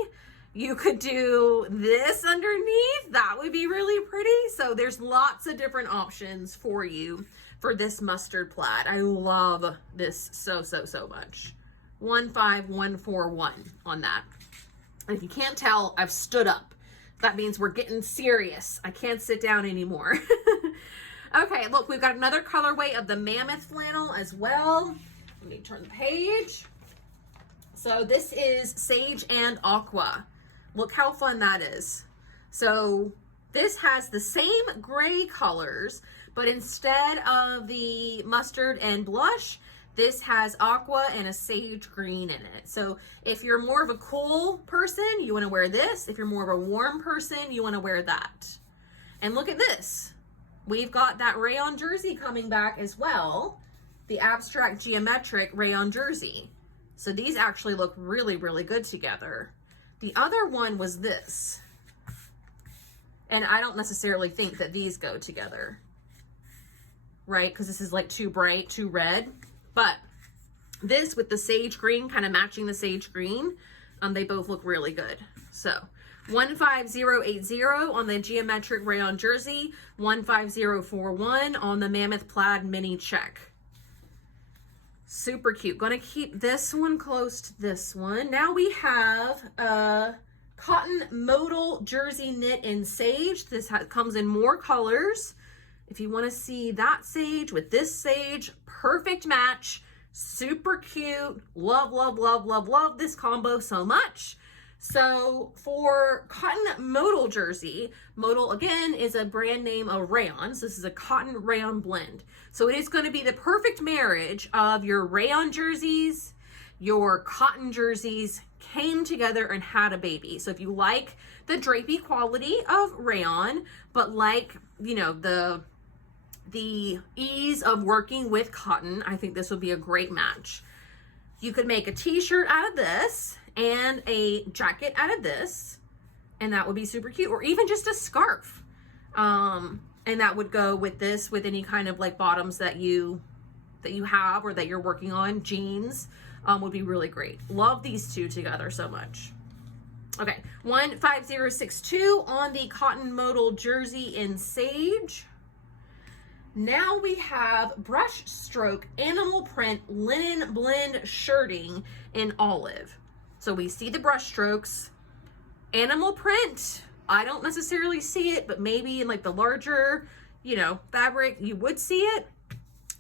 You could do this underneath. That would be really pretty. So there's lots of different options for you for this mustard plaid. I love this so, so, so much. 15141 on that. And if you can't tell, I've stood up. That means we're getting serious. I can't sit down anymore. Okay, look, we've got another colorway of the mammoth flannel as well. Let me turn the page. So this is Sage and Aqua. Look how fun that is. So this has the same gray colors, but instead of the mustard and blush, this has aqua and a sage green in it. So if you're more of a cool person, you want to wear this. If you're more of a warm person, you want to wear that. And look at this. We've got that rayon jersey coming back as well. The abstract geometric rayon jersey. So these actually look really, really good together. The other one was this. And I don't necessarily think that these go together, right? Because this is like too bright, too red. But this with the sage green, kind of matching the sage green, they both look really good. So 15080 on the geometric rayon jersey, 15041 on the mammoth plaid mini check. Super cute. Gonna keep this one close to this one. Now we have a cotton modal jersey knit in sage. This comes in more colors. If you want to see that sage with this sage, perfect match. Super cute. Love, love, love, love, love this combo so much. So for cotton modal jersey, modal again is a brand name of rayon. So this is a cotton rayon blend. So it is going to be the perfect marriage of your rayon jerseys, your cotton jerseys came together and had a baby. So if you like the drapey quality of rayon, but like, you know, the ease of working with cotton, I think this would be a great match. You could make a t-shirt out of this and a jacket out of this, and that would be super cute. Or even just a scarf. And that would go with this, with any kind of like bottoms that you have or that you're working on. Jeans would be really great. Love these two together so much. Okay, 15062 on the cotton modal jersey in sage. Now we have brush stroke animal print linen blend shirting in olive. So we see the brush strokes. Animal print, I don't necessarily see it, but maybe in like the larger, you know, fabric, you would see it.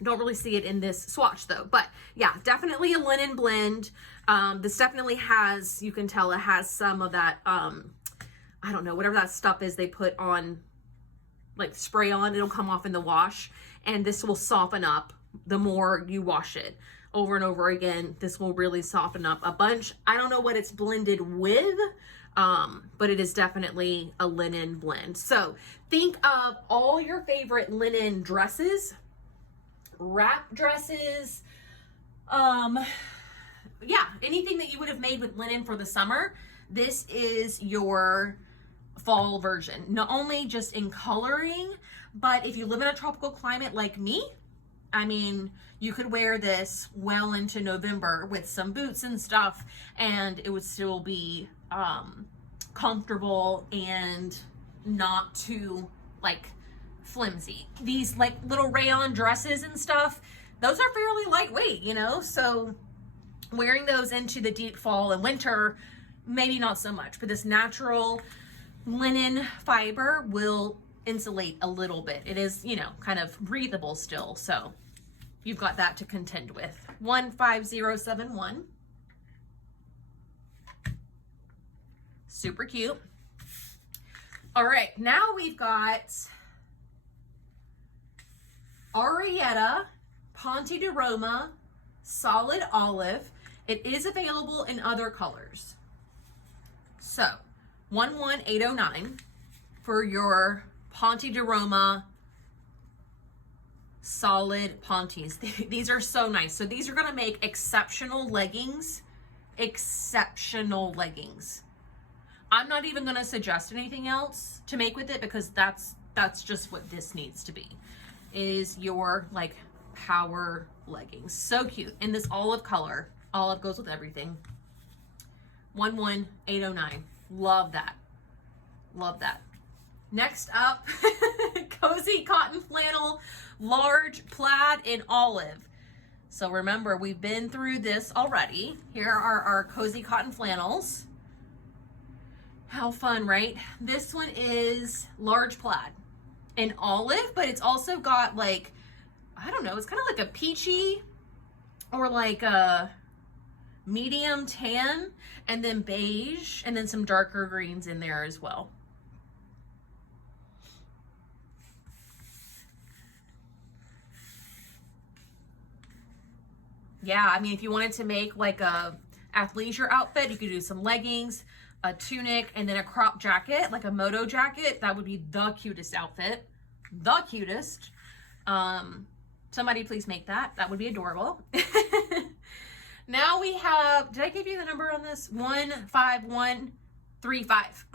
Don't really see it in this swatch though. But yeah, definitely a linen blend. This definitely has, you can tell it has some of that, I don't know, whatever that stuff is they put on, like spray on, it'll come off in the wash, and this will soften up the more you wash it over and over again. This will really soften up a bunch. I don't know what it's blended with, but it is definitely a linen blend. So think of all your favorite linen dresses, wrap dresses, yeah, anything that you would have made with linen for the summer. This is your fall version, not only just in coloring, but if you live in a tropical climate like me, I mean, you could wear this well into November with some boots and stuff, and it would still be comfortable and not too like flimsy. These like little rayon dresses and stuff, those are fairly lightweight, you know, so wearing those into the deep fall and winter, maybe not so much, but this natural linen fiber will insulate a little bit. It is, you know, kind of breathable still, so you've got that to contend with. 15071. Super cute. All right, now we've got Arietta Ponte de Roma Solid Olive. It is available in other colors. So 11809 for your Ponte de Roma solid pontes. These are so nice. So these are going to make exceptional leggings. Exceptional leggings. I'm not even going to suggest anything else to make with it, because that's just what this needs to be, is your like power leggings. So cute in this olive color. Olive goes with everything. 11809. Love that. Love that. Next up, cozy cotton flannel, large plaid in olive. So remember, we've been through this already. Here are our cozy cotton flannels. How fun, right? This one is large plaid in olive, but it's also got like, I don't know, it's kind of like a peachy or like a medium tan, and then beige, and then some darker greens in there as well. Yeah, I mean, if you wanted to make like a athleisure outfit, you could do some leggings, a tunic, and then a crop jacket, like a moto jacket. That would be the cutest outfit. The cutest. Somebody please make that. That would be adorable. Now we have, did I give you the number on this? 15135.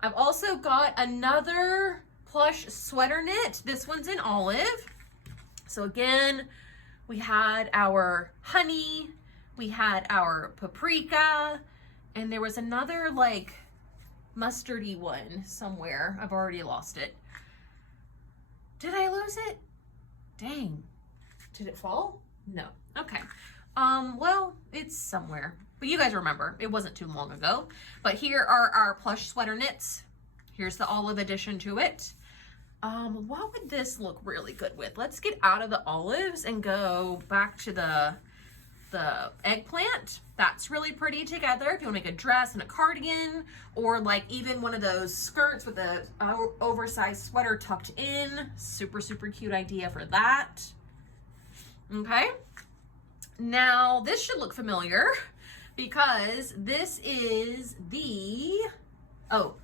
I've also got another plush sweater knit. This one's in olive. So again, we had our honey, we had our paprika, and there was another like mustardy one somewhere. I've already lost it. Did I lose it? Dang. Did it fall? No. Okay. Well, it's somewhere. But you guys remember, it wasn't too long ago. But here are our plush sweater knits. Here's the olive addition to it. What would this look really good with? Let's get out of the olives and go back to the eggplant. That's really pretty together. If you want to make a dress and a cardigan, or like even one of those skirts with a oversized sweater tucked in. Super, super cute idea for that. Okay. Now this should look familiar, because this is the, hold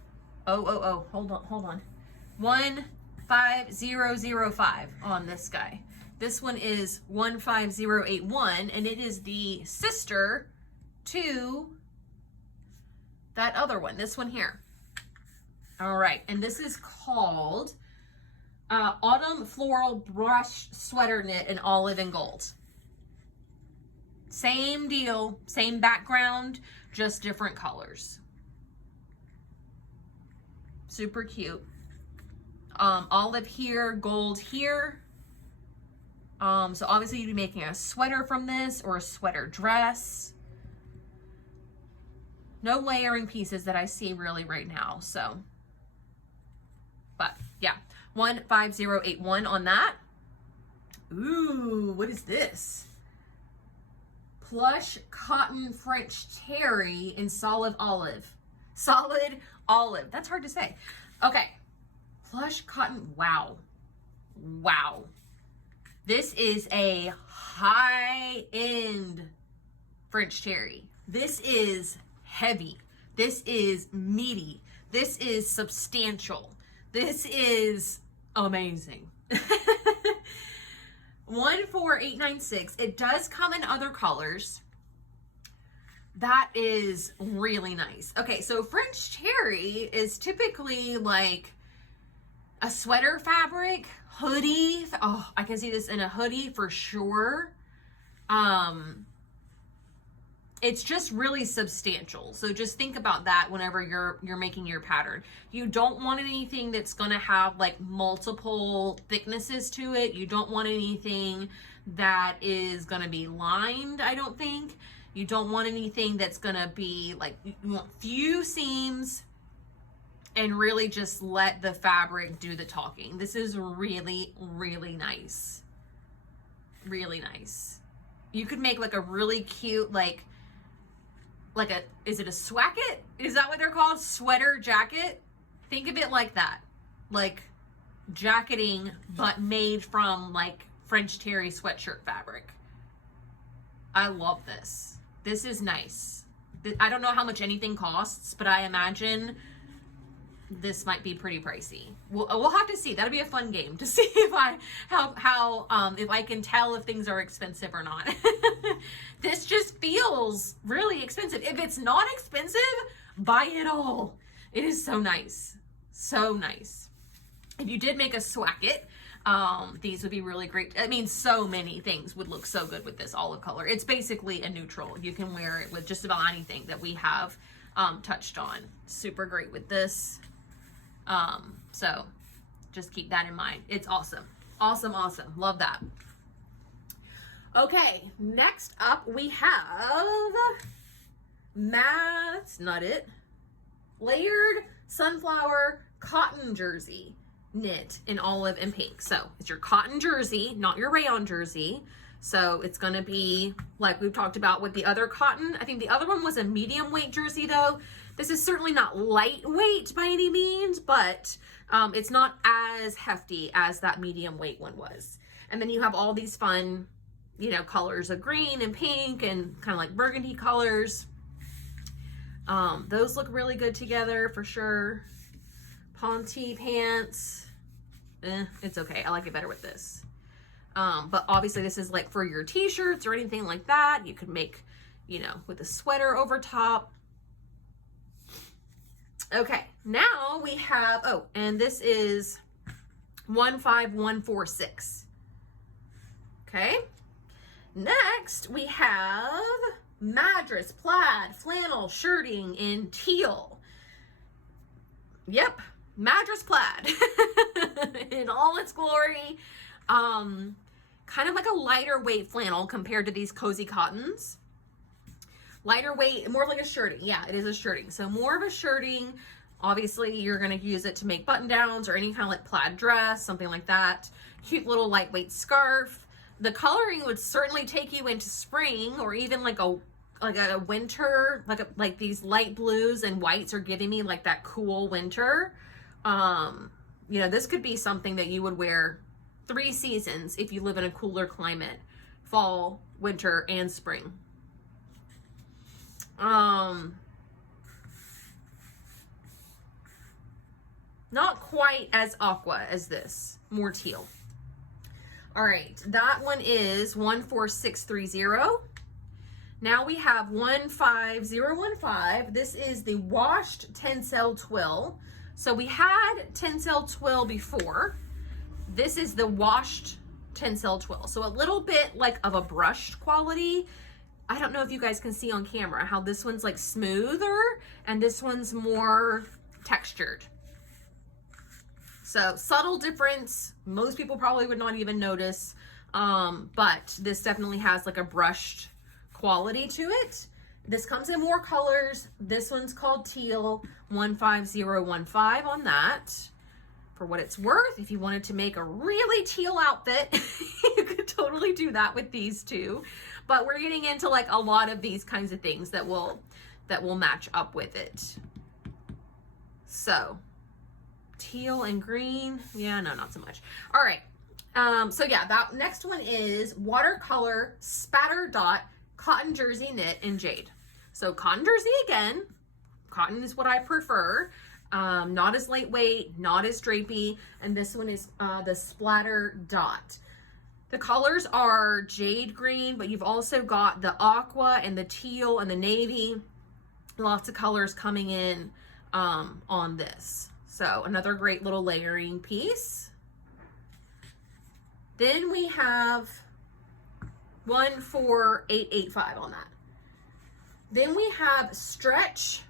on. 15005 on this guy. This one is 15081, and it is the sister to that other one, this one here. All right, and this is called Autumn Floral Brush Sweater Knit in olive and gold. Same deal, same background, just different colors. Super cute. Olive here, gold here. So obviously you'd be making a sweater from this, or a sweater dress. No layering pieces that I see really right now, so. But yeah, 15081 on that. Ooh, what is this? Plush cotton French terry in solid olive. Solid olive. That's hard to say. Okay. Plush cotton. Wow. Wow. This is a high-end French terry. This is heavy. This is meaty. This is substantial. This is amazing. 14896. It does come in other colors. That is really nice. Okay, so French terry is typically like a sweater fabric, hoodie. Oh, I can see this in a hoodie for sure. It's just really substantial. So just think about that whenever you're making your pattern. You don't want anything that's going to have like multiple thicknesses to it. You don't want anything that is going to be lined, I don't think. You don't want anything that's going to be like, you want few seams and really just let the fabric do the talking. This is really, really nice. Really nice. You could make like a really cute, is it a swacket? Is that what they're called? Sweater jacket? Think of it like that. Like jacketing, but made from like French terry sweatshirt fabric. I love this. This is nice. I don't know how much anything costs, but I imagine this might be pretty pricey. We'll have to see. That'll be a fun game to see if if I can tell if things are expensive or not. This just feels really expensive. If it's not expensive, buy it all. It is so nice. So nice. If you did make a swacket, these would be really great. I mean, so many things would look so good with this olive color. It's basically a neutral. You can wear it with just about anything that we have touched on. Super great with this. So just keep that in mind. It's awesome. Awesome, awesome. Love that. Okay, next up we have that's not it. Layered sunflower cotton jersey knit in olive and pink. So it's your cotton jersey, not your rayon jersey. So it's going to be like we've talked about with the other cotton. I think the other one was a medium weight jersey though. This is certainly not lightweight by any means, but it's not as hefty as that medium weight one was. And then you have all these fun, you know, colors of green and pink and kind of like burgundy colors. Those look really good together for sure. Ponte pants. It's okay. I like it better with this. But obviously this is like for your t-shirts or anything like that. You could make, you know, with a sweater over top. Okay, now we have, oh, and this is 15146. Okay. Next we have Madras plaid flannel shirting in teal. Yep, Madras plaid in all its glory. Kind of like a lighter weight flannel compared to these cozy cottons. Lighter weight, more like a shirting. Yeah, it is a shirting. So more of a shirting. Obviously, you're going to use it to make button downs or any kind of like plaid dress, something like that. Cute little lightweight scarf. The coloring would certainly take you into spring or even like a winter, like these light blues and whites are giving me like that cool winter. You know, this could be something that you would wear 3 seasons if you live in a cooler climate: fall, winter, and spring. Not quite as aqua as this, more teal. All right, that one is 14630. Now we have 15015. This is the washed tencel twill. So we had tencel twill before. This is the washed tencel twill. So a little bit like of a brushed quality. I don't know if you guys can see on camera how this one's like smoother and this one's more textured. So subtle difference. Most people probably would not even notice. But this definitely has like a brushed quality to it. This comes in more colors. This one's called teal, 15015 on that. For what it's worth, if you wanted to make a really teal outfit, you could totally do that with these two. But we're getting into like a lot of these kinds of things that will match up with it. So teal and green, yeah, no, not so much. All right, so yeah, that next one is watercolor spatter dot cotton jersey knit in jade. So cotton jersey again. Cotton is what I prefer. Not as lightweight, not as drapey, and this one is the splatter dot. The colors are jade green, but you've also got the aqua and the teal and the navy. Lots of colors coming in on this. So another great little layering piece. Then we have 14885 on that. Then we have stretch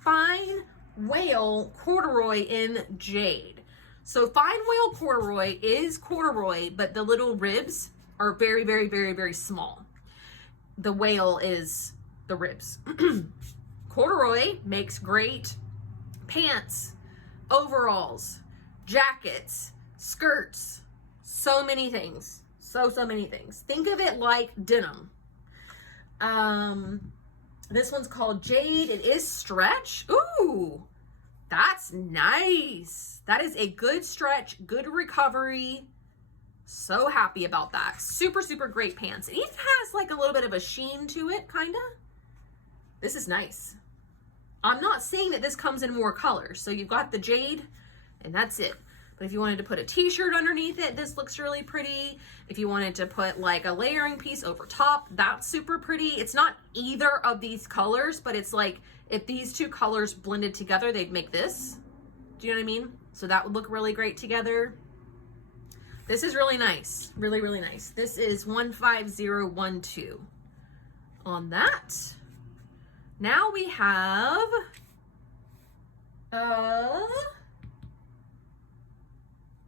fine whale corduroy in jade. So fine whale corduroy is corduroy, but the little ribs are very, very, very, very small. The whale is the ribs. Corduroy makes great pants, overalls, jackets, skirts, so many things. So many things. Think of it like denim. This one's called Jade. It is stretch. Ooh, that's nice. That is a good stretch, good recovery. So happy about that. Super, super great pants. It even has like a little bit of a sheen to it, kind of. This is nice. I'm not saying that this comes in more colors. So you've got the jade and that's it. But if you wanted to put a t-shirt underneath it, this looks really pretty. If you wanted to put like a layering piece over top, that's super pretty. It's not either of these colors, but it's like if these two colors blended together, they'd make this. Do you know what I mean? So that would look really great together. This is really nice. Really, really nice. This is 15012 on that. Now we have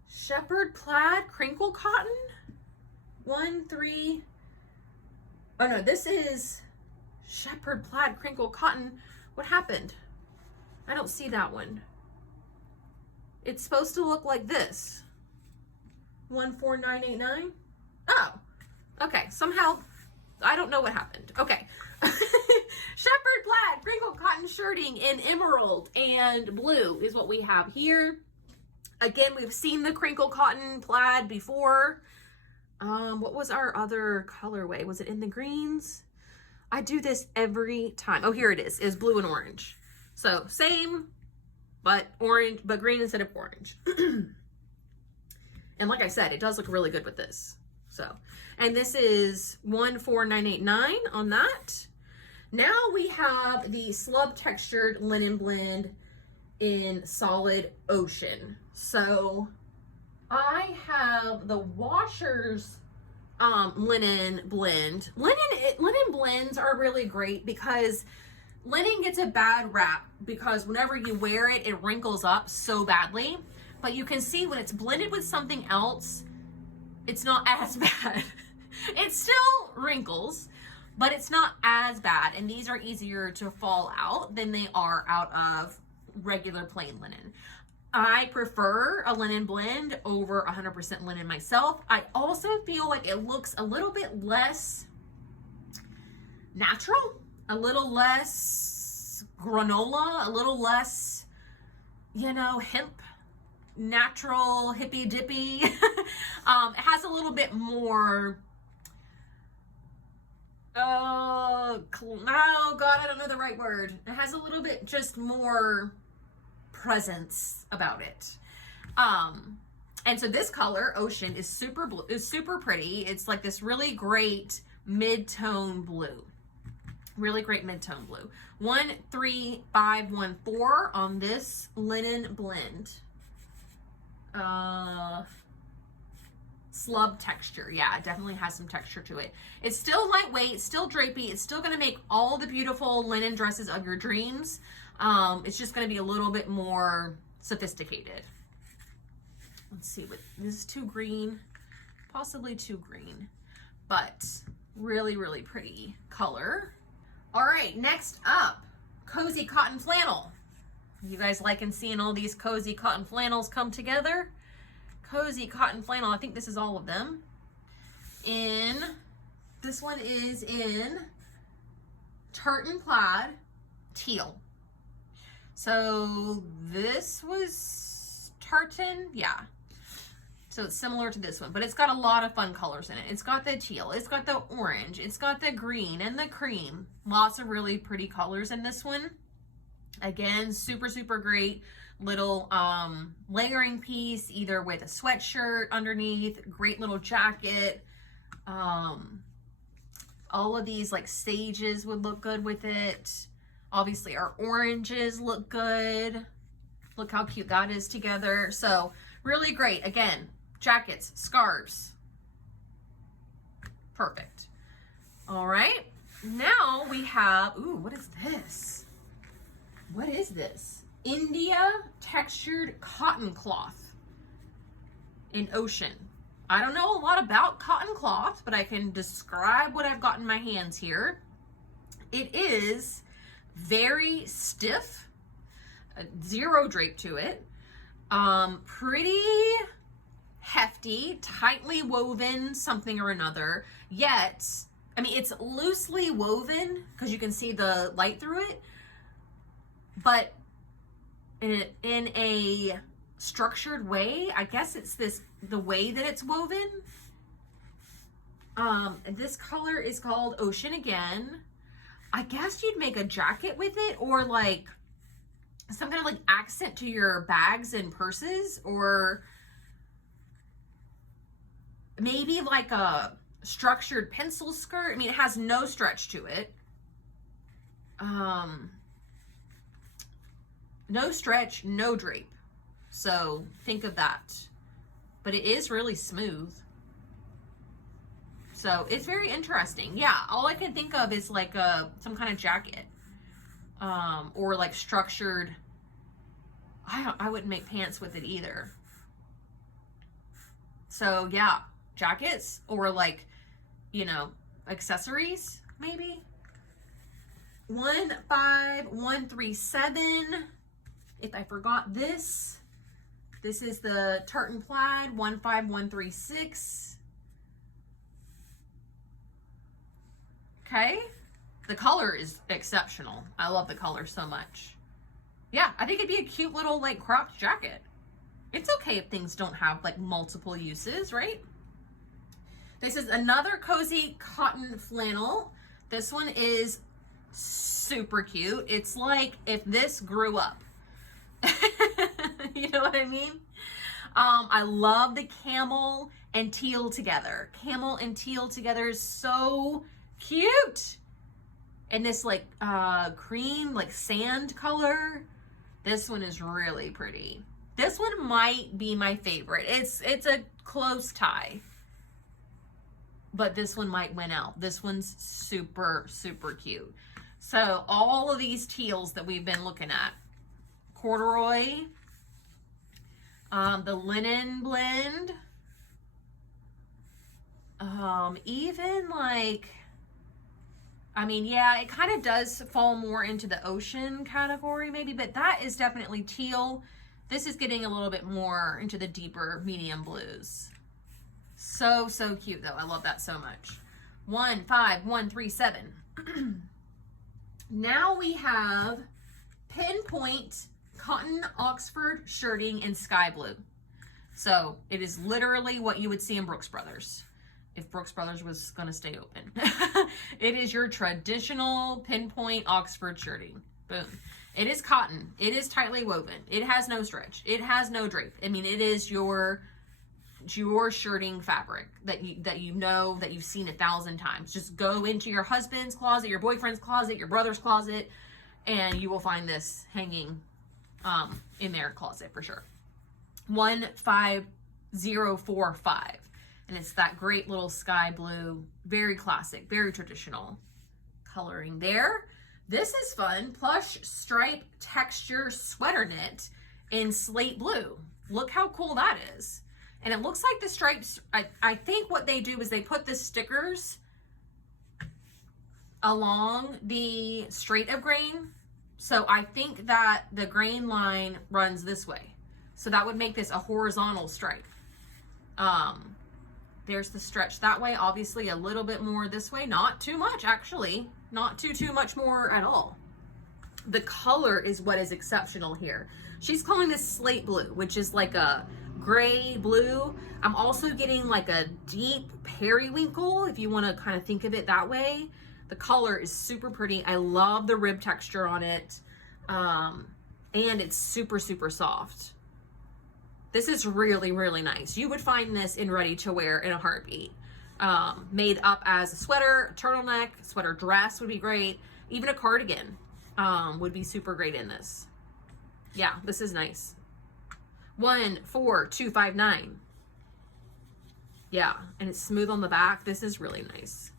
shepherd plaid crinkle cotton. Oh no, this is shepherd plaid crinkle cotton. What happened? I don't see that one. It's supposed to look like this. 14989. Oh, okay. Somehow, I don't know what happened. Okay. Shepherd plaid crinkle cotton shirting in emerald and blue is what we have here. Again, we've seen the crinkle cotton plaid before. What was our other colorway? Was it in the greens? I do this every time. Oh, here it is blue and orange. So same, but orange, but green instead of orange. And like I said, it does look really good with this. So, and this is 14989 on that. Now we have the slub textured linen blend in solid ocean. So I have the Washers linen blend. Linen blends are really great because linen gets a bad rap because whenever you wear it, it wrinkles up so badly. But you can see when it's blended with something else, it's not as bad. It still wrinkles, but it's not as bad. And these are easier to fall out than they are out of regular plain linen. I prefer a linen blend over 100% linen myself. I also feel like it looks a little bit less natural, a little less granola, a little less, you know, hemp, natural, hippy dippy. It has a little bit more, oh God, I don't know the right word. It has a little bit just more presence about it. And so this color, Ocean, is super blue, is super pretty. It's like this really great mid-tone blue. Really great mid-tone blue. 13514 on this linen blend. Slub texture. Yeah, it definitely has some texture to it. It's still lightweight, still drapey. It's still going to make all the beautiful linen dresses of your dreams. It's just going to be a little bit more sophisticated. Let's see, what this is, too green, possibly too green, but really, really pretty color. All right, next up, cozy cotton flannel. You guys liking seeing all these cozy cotton flannels come together? Cozy cotton flannel, I think this is all of them. This one is in tartan plaid teal. So this was tartan, yeah. So it's similar to this one, but it's got a lot of fun colors in it. It's got the teal, it's got the orange, it's got the green and the cream. Lots of really pretty colors in this one. Again, super, super great little layering piece, either with a sweatshirt underneath, great little jacket. All of these like sages would look good with it. Obviously our oranges look good. Look how cute that is together. So really great. Again, jackets, scarves. Perfect. All right. Now we have, ooh, what is this? What is this? India textured cotton cloth in Ocean. I don't know a lot about cotton cloth, but I can describe what I've got in my hands here. It is very stiff, zero drape to it, pretty hefty, tightly woven something or another, yet, I mean, it's loosely woven because you can see the light through it, but in a structured way. I guess it's the way that it's woven. This color is called Ocean again. I guess you'd make a jacket with it, or like some kind of like accent to your bags and purses, or maybe like a structured pencil skirt. I mean, it has no stretch to it. No stretch, no drape. So think of that. But it is really smooth. So it's very interesting. Yeah, all I can think of is like some kind of jacket. Or like structured. I wouldn't make pants with it either. So yeah, jackets or like, you know, accessories maybe. 15137. If I forgot this is the tartan plaid 15136. Okay, the color is exceptional. I love the color so much. Yeah, I think it'd be a cute little like cropped jacket. It's okay if things don't have like multiple uses, right? This is another cozy cotton flannel. This one is super cute. It's like if this grew up. You know what I mean? I love the camel and teal together. Camel and teal together is so cute. And this like cream, like sand color. This one is really pretty. This one might be my favorite. It's a close tie. But this one might win out. This one's super, super cute. So all of these teals that we've been looking at, corduroy, the linen blend, even like, I mean, yeah, it kind of does fall more into the ocean category maybe, but that is definitely teal. This is getting a little bit more into the deeper medium blues. So, so cute though. I love that so much. 15137. Now we have pinpoint cotton Oxford shirting in sky blue. So it is literally what you would see in Brooks Brothers, if Brooks Brothers was going to stay open. It is your traditional pinpoint Oxford shirting. Boom. It is cotton. It is tightly woven. It has no stretch. It has no drape. I mean, it is your shirting fabric that you know, that you've seen 1,000 times. Just go into your husband's closet, your boyfriend's closet, your brother's closet, and you will find this hanging in their closet for sure. 15045. And it's that great little sky blue, very classic, very traditional coloring there. This is fun. Plush stripe texture sweater knit in slate blue. Look how cool that is. And it looks like the stripes, I think what they do is they put the stickers along the straight of grain. So I think that the grain line runs this way. So that would make this a horizontal stripe. There's the stretch that way, obviously a little bit more this way, not too much actually, not too much more at all. The color is what is exceptional here. She's calling this slate blue, which is like a gray blue. I'm also getting like a deep periwinkle, if you want to kind of think of it that way. The color is super pretty. I love the rib texture on it. And it's super, super soft. This is really, really nice. You would find this in ready to wear in a heartbeat. Made up as a sweater, a turtleneck, sweater dress would be great. Even a cardigan would be super great in this. Yeah, this is nice. 14259. Yeah, and it's smooth on the back. This is really nice.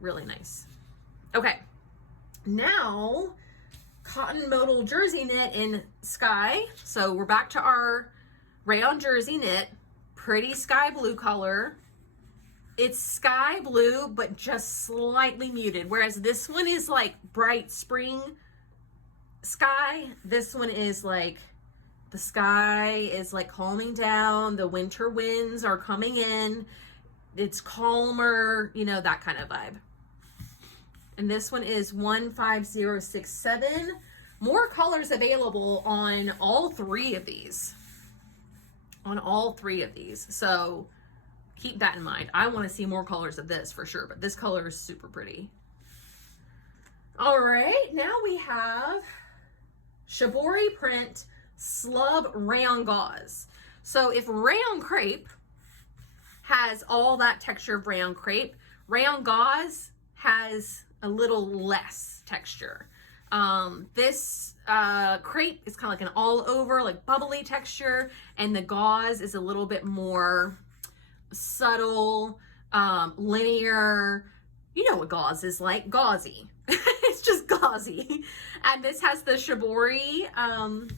Really nice. Okay, now cotton modal jersey knit in sky. So we're back to our rayon jersey knit, pretty sky blue color. It's sky blue, but just slightly muted. Whereas this one is like bright spring sky. This one is like, the sky is like calming down. The winter winds are coming in. It's calmer, you know, that kind of vibe. And this one is 15067. More colors available on all three of these. On all three of these. So keep that in mind. I want to see more colors of this for sure, but this color is super pretty. All right, now we have Shibori print slub rayon gauze. So if rayon crepe has all that texture of rayon crepe, rayon gauze has a little less texture. This crepe is kind of like an all over, like bubbly texture, and the gauze is a little bit more subtle, linear. You know what gauze is like, gauzy. It's just gauzy. And this has the shibori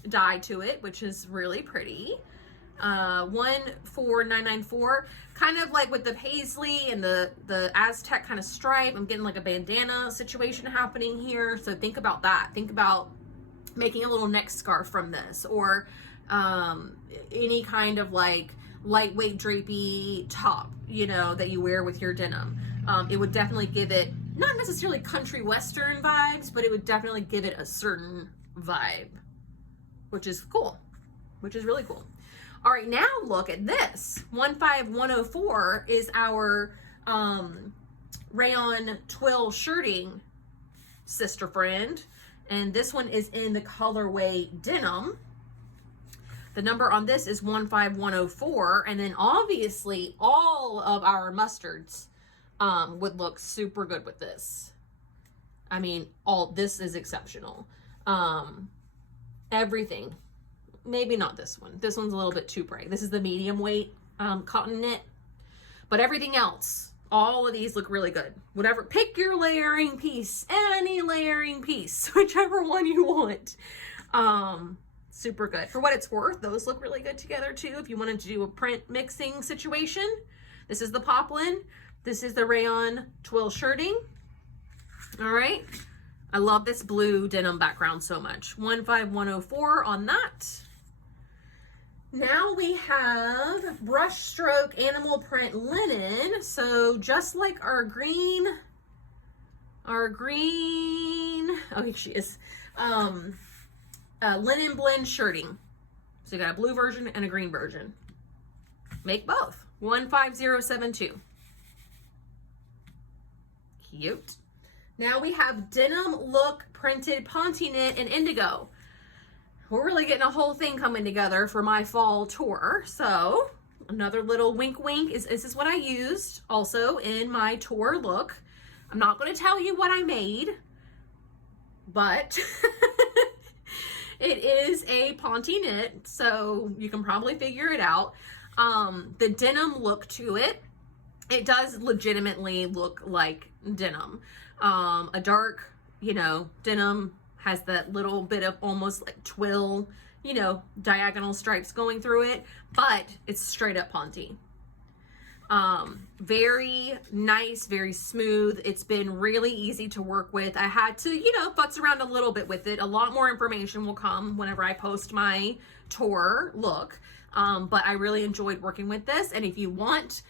dye to it, which is really pretty. 14994, kind of like with the paisley and the Aztec kind of stripe. I'm getting like a bandana situation happening here. So think about that. Think about making a little neck scarf from this, or any kind of like lightweight drapey top, you know, that you wear with your denim. It would definitely give it, not necessarily country western vibes, but it would definitely give it a certain vibe, which is cool, which is really cool. All right, now look at this. 15104 is our rayon twill shirting sister friend, and this one is in the colorway denim. The number on this is 15104, and then obviously all of our mustards would look super good with this. I mean, this is exceptional. Everything. Maybe not this one. This one's a little bit too bright. This is the medium weight cotton knit. But everything else, all of these look really good. Whatever, pick your layering piece, any layering piece, whichever one you want. Super good. For what it's worth, those look really good together too. If you wanted to do a print mixing situation, this is the poplin. This is the rayon twill shirting. All right. I love this blue denim background so much. 15104 on that. Now we have brush stroke animal print linen. So just like our green, oh, here she is. Linen blend shirting. So you got a blue version and a green version. Make both. 15072. Cute. Now we have denim look printed ponte knit in indigo. We're really getting a whole thing coming together for my fall tour. So another little wink wink is this is what I used also in my tour look. I'm not going to tell you what I made, but it is a ponte knit, so you can probably figure it out. The denim look to it, it does legitimately look like denim. A dark, you know, denim has that little bit of almost like twill, you know, diagonal stripes going through it, but it's straight up ponte. Very nice, very smooth. It's been really easy to work with. I had to, you know, futz around a little bit with it. A lot more information will come whenever I post my tour look. But I really enjoyed working with this. And if you want,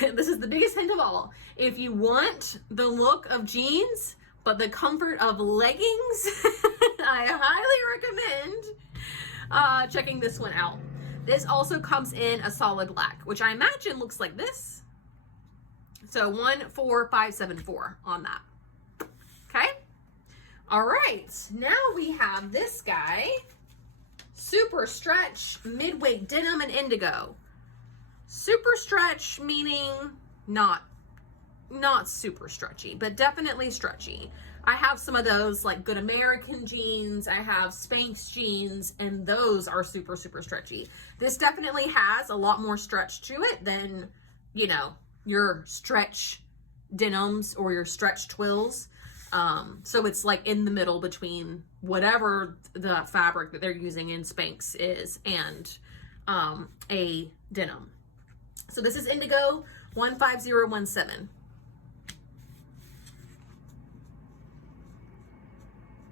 this is the biggest hint of all. If you want the look of jeans, but the comfort of leggings, I highly recommend checking this one out. This also comes in a solid black, which I imagine looks like this. So 14574 on that. Okay. All right. Now we have this guy, super stretch midweight denim and indigo. Super stretch meaning not super stretchy, but definitely stretchy. I have some of those like Good American jeans. I have Spanx jeans, and those are super, super stretchy. This definitely has a lot more stretch to it than, you know, your stretch denims or your stretch twills. So it's like in the middle between whatever the fabric that they're using in Spanx is and a denim. So this is indigo 15017.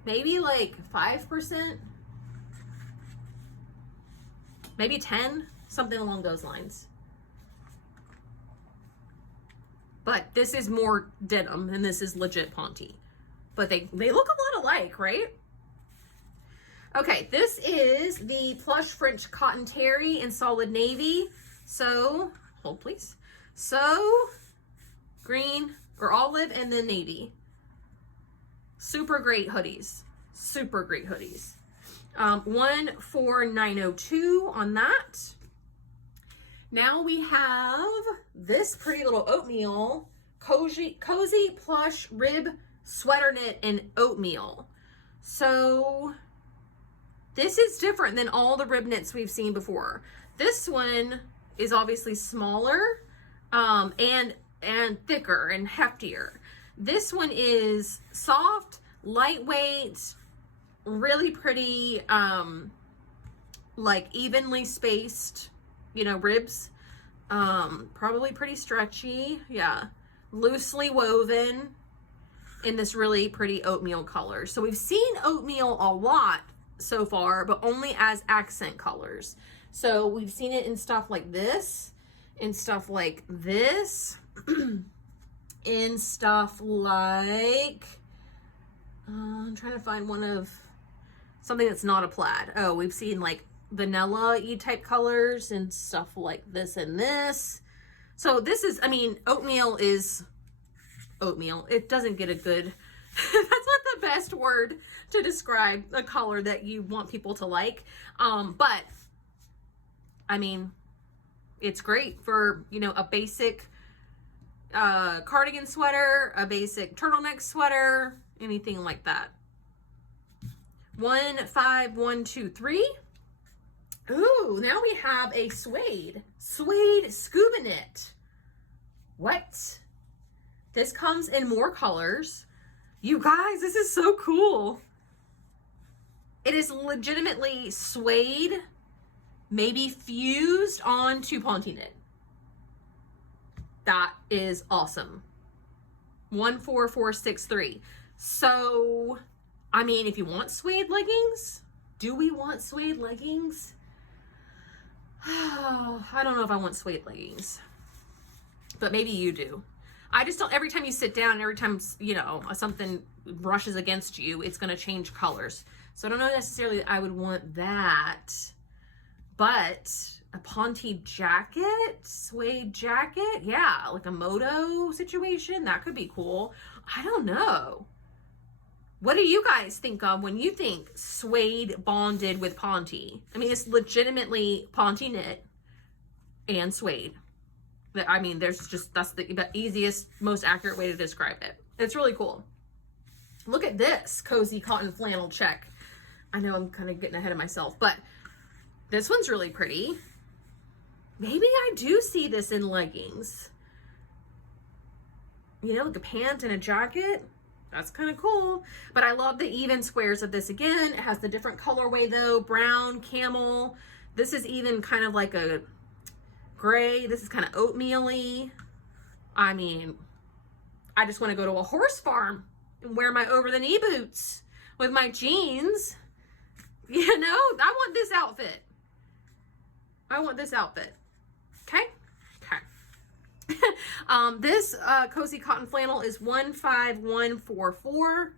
Maybe like 5%, maybe 10, something along those lines. But this is more denim and this is legit ponte. But they look a lot alike, right? Okay, this is the Plush French Cotton Terry in solid navy. So, hold please. So, green or olive and then navy. Super great hoodies. Super great hoodies. 14902 on that. Now we have this pretty little oatmeal, cozy plush rib sweater knit in oatmeal. So this is different than all the rib knits we've seen before. This one is obviously smaller and thicker and heftier. This one is soft, lightweight, really pretty, like evenly spaced, you know, ribs. Probably pretty stretchy. Yeah. Loosely woven in this really pretty oatmeal color. So we've seen oatmeal a lot so far, but only as accent colors. So we've seen it in stuff like this, in stuff like this, in stuff like, I'm trying to find something that's not a plaid. Oh, we've seen like vanilla-y type colors and stuff like this and this. So this is, I mean, oatmeal is oatmeal. It doesn't get a good, that's not the best word to describe a color that you want people to like. But I mean, it's great for, you know, a basic cardigan sweater, a basic turtleneck sweater, anything like that. 15123. Ooh, now we have a suede scuba knit. What? This comes in more colors. You guys, this is so cool. It is legitimately suede, maybe fused onto Ponte knit. That is awesome. 14463. So, I mean, if you want suede leggings, do we want suede leggings? I don't know if I want suede leggings, but maybe you do. I just don't, every time you sit down, every time, you know, something brushes against you, it's going to change colors. So I don't know necessarily that I would want that, but a Ponte jacket, suede jacket, yeah, like a moto situation, that could be cool. I don't know. What do you guys think of when you think suede bonded with Ponte? I mean, it's legitimately Ponte knit and suede. I mean, there's just, that's the easiest, most accurate way to describe it. It's really cool. Look at this cozy cotton flannel check. I know I'm kind of getting ahead of myself, but this one's really pretty. Maybe I do see this in leggings. You know, like a pant and a jacket. That's kind of cool. But I love the even squares of this again. It has the different colorway though. Brown, camel. This is even kind of like a gray. This is kind of oatmeal-y. I mean, I just want to go to a horse farm and wear my over-the-knee boots with my jeans. You know, I want this outfit. I want this outfit. Okay? Okay. This cozy cotton flannel is 15144.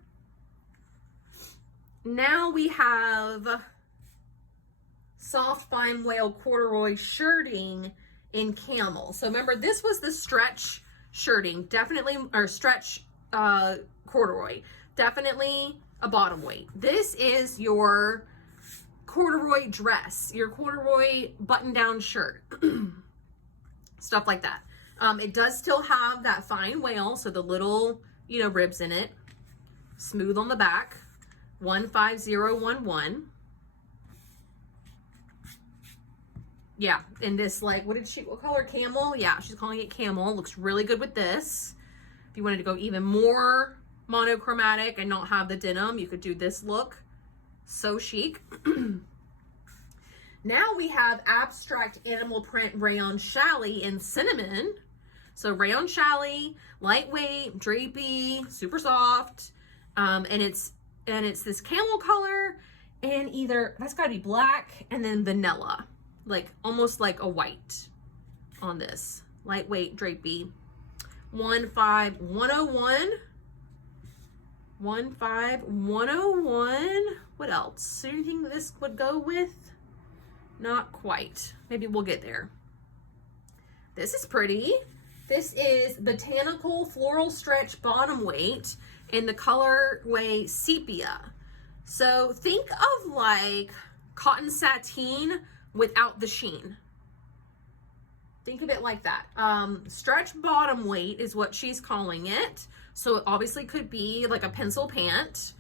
Now we have soft fine whale corduroy shirting in camel. So remember, this was the stretch shirting, definitely, or stretch corduroy, definitely a bottom weight. This is your corduroy dress, your corduroy button-down shirt, stuff like that. It does still have that fine wale, so the little, you know, ribs in it, smooth on the back. 15011. Yeah, and this, like, what color? Camel? Yeah, she's calling it camel. Looks really good with this. If you wanted to go even more monochromatic and not have the denim, you could do this look. So chic. Now we have abstract animal print rayon challis in cinnamon. So rayon challis, lightweight, drapey, super soft, and it's this camel color, and either that's got to be black and then vanilla, like almost like a white on this lightweight drapey. 15101. 15101. What else? Anything this would go with? Not quite. Maybe we'll get there. This is pretty. This is botanical floral stretch bottom weight in the colorway sepia. So think of like cotton sateen without the sheen. Think of it like that. Stretch bottom weight is what she's calling it. So it obviously could be like a pencil pant.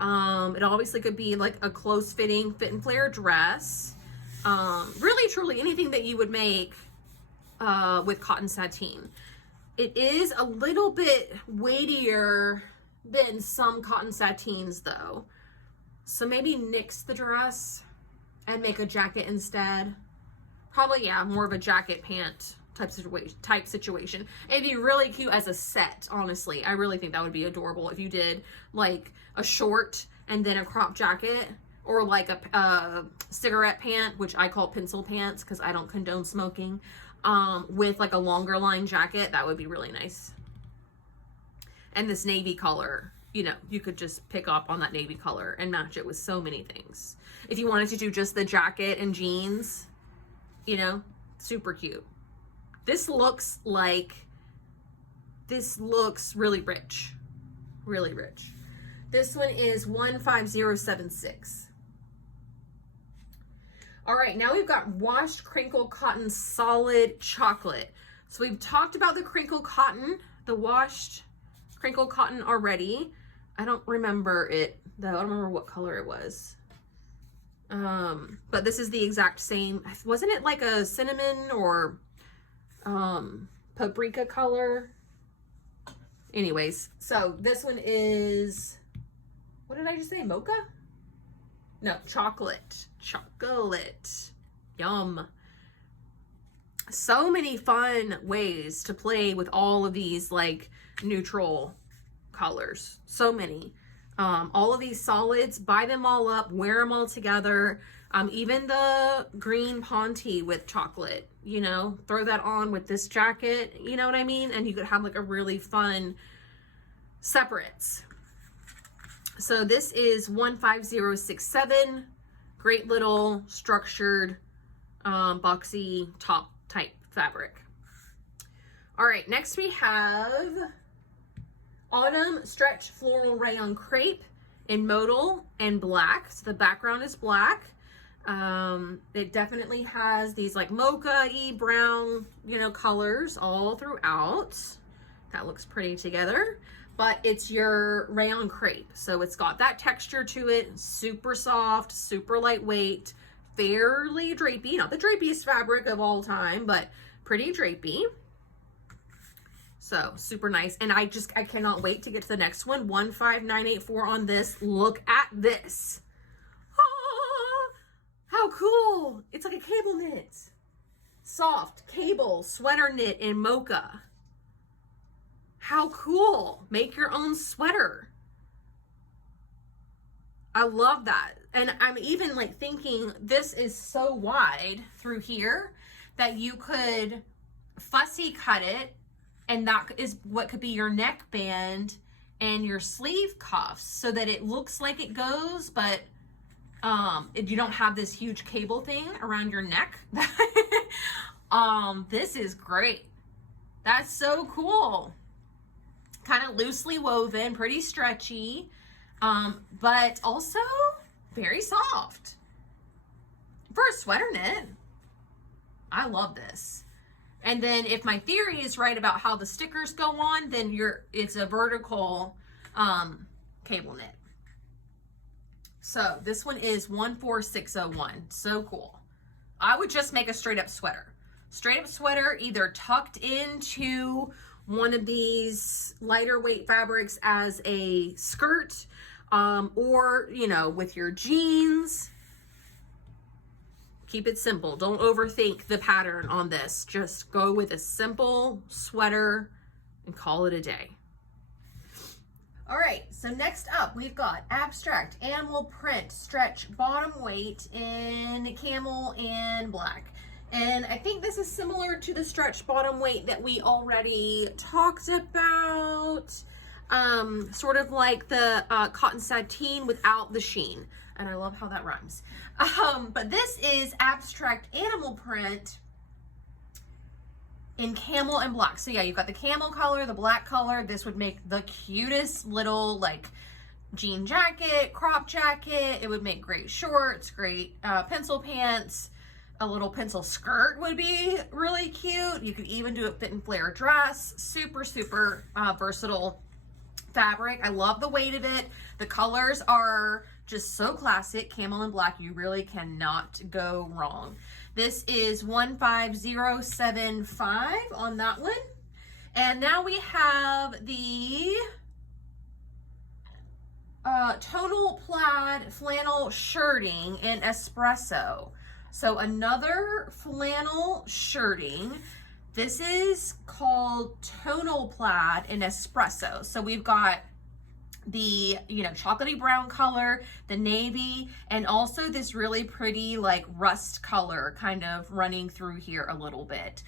It obviously could be like a close fitting fit and flare dress. Really truly anything that you would make with cotton sateen. It is a little bit weightier than some cotton satins though. So maybe nix the dress and make a jacket instead. Probably, yeah, more of a jacket pant type situation. It'd be really cute as a set, honestly. I really think that would be adorable if you did like a short and then a crop jacket, or like a cigarette pant, which I call pencil pants because I don't condone smoking, with like a longer line jacket. That would be really nice. And this navy color, you know, you could just pick up on that navy color and match it with so many things. If you wanted to do just the jacket and jeans, you know, super cute. This looks really rich, really rich. This one is 15076. All right, now we've got washed crinkle cotton solid chocolate. So we've talked about the crinkle cotton, the washed crinkle cotton already. I don't remember it though. I don't remember what color it was. But this is the exact same. Wasn't it like a cinnamon or paprika color? Anyways, so this one is, what did I just say? Mocha? No, chocolate. Chocolate. Yum. So many fun ways to play with all of these like neutral colors. So many. All of these solids, buy them all up, wear them all together. Even the green ponte with chocolate, you know, throw that on with this jacket, you know what I mean? And you could have like a really fun separates. So this is 15067. Great little structured, boxy top type fabric. All right, next we have Autumn Stretch Floral Rayon Crepe in modal and black. So the background is black. It definitely has these like mocha-y brown, you know, colors all throughout. That looks pretty together. But it's your rayon crepe. So it's got that texture to it, super soft, super lightweight, fairly drapey. Not the drapiest fabric of all time, but pretty drapey. So super nice. And I cannot wait to get to the next one. 15984 on this. Look at this. Ah, how cool. It's like a cable knit. Soft cable sweater knit in mocha. How cool. Make your own sweater. I love that. And I'm even like thinking this is so wide through here that you could fussy cut it, and that is what could be your neckband and your sleeve cuffs so that it looks like it goes, but you don't have this huge cable thing around your neck. This is great. That's so cool. Kind of loosely woven, pretty stretchy, but also very soft. For a sweater knit, I love this. And then if my theory is right about how the stickers go on, then it's a vertical cable knit. So this one is 14601. So cool. I would just make a straight up sweater. Straight up sweater, either tucked into one of these lighter weight fabrics as a skirt, or, you know, with your jeans. Keep it simple. Don't overthink the pattern on this. Just go with a simple sweater and call it a day. All right, so next up we've got abstract animal print stretch bottom weight in camel and black. And I think this is similar to the stretch bottom weight that we already talked about. Sort of like the cotton sateen without the sheen. And I love how that rhymes. But this is abstract animal print in camel and black. So yeah, you've got the camel color, the black color. This would make the cutest little like jean jacket, crop jacket. It would make great shorts, great pencil pants. A little pencil skirt would be really cute. You could even do a fit and flare dress. Super, super versatile fabric. I love the weight of it. The colors are just so classic. Camel and black, you really cannot go wrong. This is 15075 on that one. And now we have the tonal plaid flannel shirting in espresso. So another flannel shirting. This is called tonal plaid in espresso. So we've got the, you know, chocolatey brown color, the navy, and also this really pretty like rust color kind of running through here a little bit.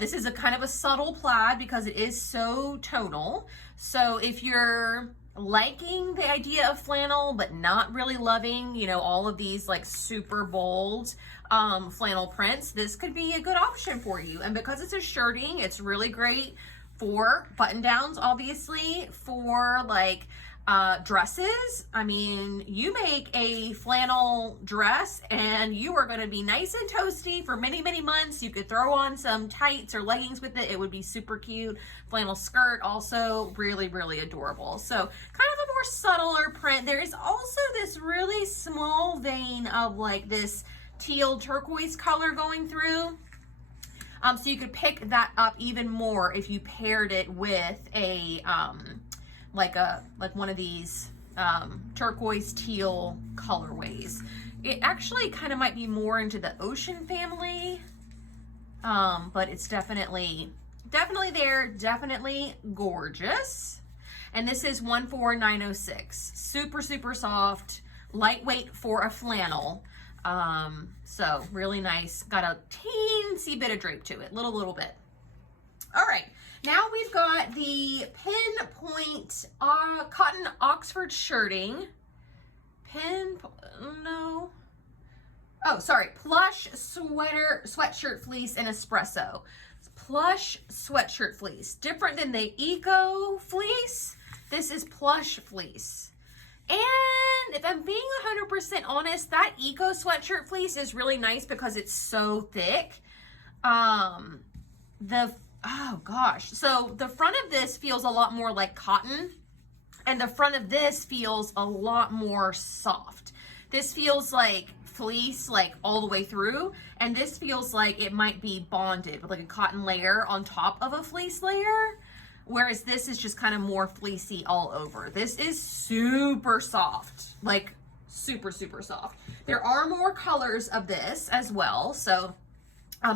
This is a kind of a subtle plaid because it is so tonal. So if you're liking the idea of flannel but not really loving, you know, all of these like super bold flannel prints, this could be a good option for you. And because it's a shirting, it's really great for button downs, obviously, for like dresses. I mean, you make a flannel dress and you are going to be nice and toasty for many, many months. You could throw on some tights or leggings with it. It would be super cute. Flannel skirt, also really, really adorable. So kind of a more subtler print. There is also this really small vein of like this teal turquoise color going through. So you could pick that up even more if you paired it with a like one of these turquoise teal colorways. It actually kind of might be more into the ocean family, but it's definitely there, definitely gorgeous. And this is 14906. Super, super soft, lightweight for a flannel. So really nice. Got a teensy bit of drape to it, little bit. All right, now we've got the pinpoint cotton Oxford shirting. Plush sweatshirt fleece in espresso. Plush sweatshirt fleece. Different than the eco fleece. This is plush fleece. And if I'm being 100% honest, that eco sweatshirt fleece is really nice because it's so thick. Oh gosh. So the front of this feels a lot more like cotton, and the front of this feels a lot more soft. This feels like fleece, like all the way through, and this feels like it might be bonded with like a cotton layer on top of a fleece layer. Whereas this is just kind of more fleecy all over. This is super soft, like super, super soft. There are more colors of this as well. So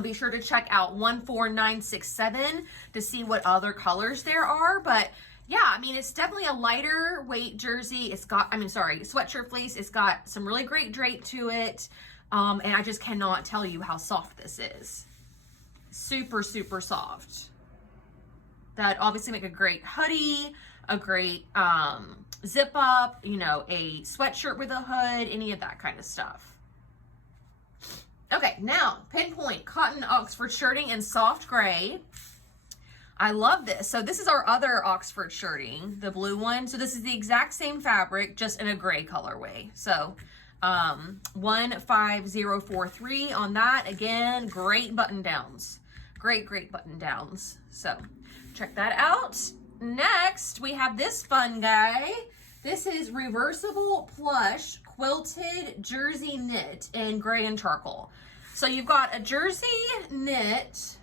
be sure to check out 14967 to see what other colors there are. But yeah, I mean, it's definitely a lighter weight jersey. Sweatshirt fleece. It's got some really great drape to it. And I just cannot tell you how soft this is. Super, super soft. That obviously make a great hoodie, a great zip up, you know, a sweatshirt with a hood, any of that kind of stuff. Okay, now pinpoint cotton Oxford shirting in soft gray. I love this. So this is our other Oxford shirting, the blue one. So this is the exact same fabric, just in a gray colorway. So 15043 on that. Again, great button downs. Great button downs. So check that out. Next, we have this fun guy. This is reversible plush quilted jersey knit in gray and charcoal. So you've got a jersey knit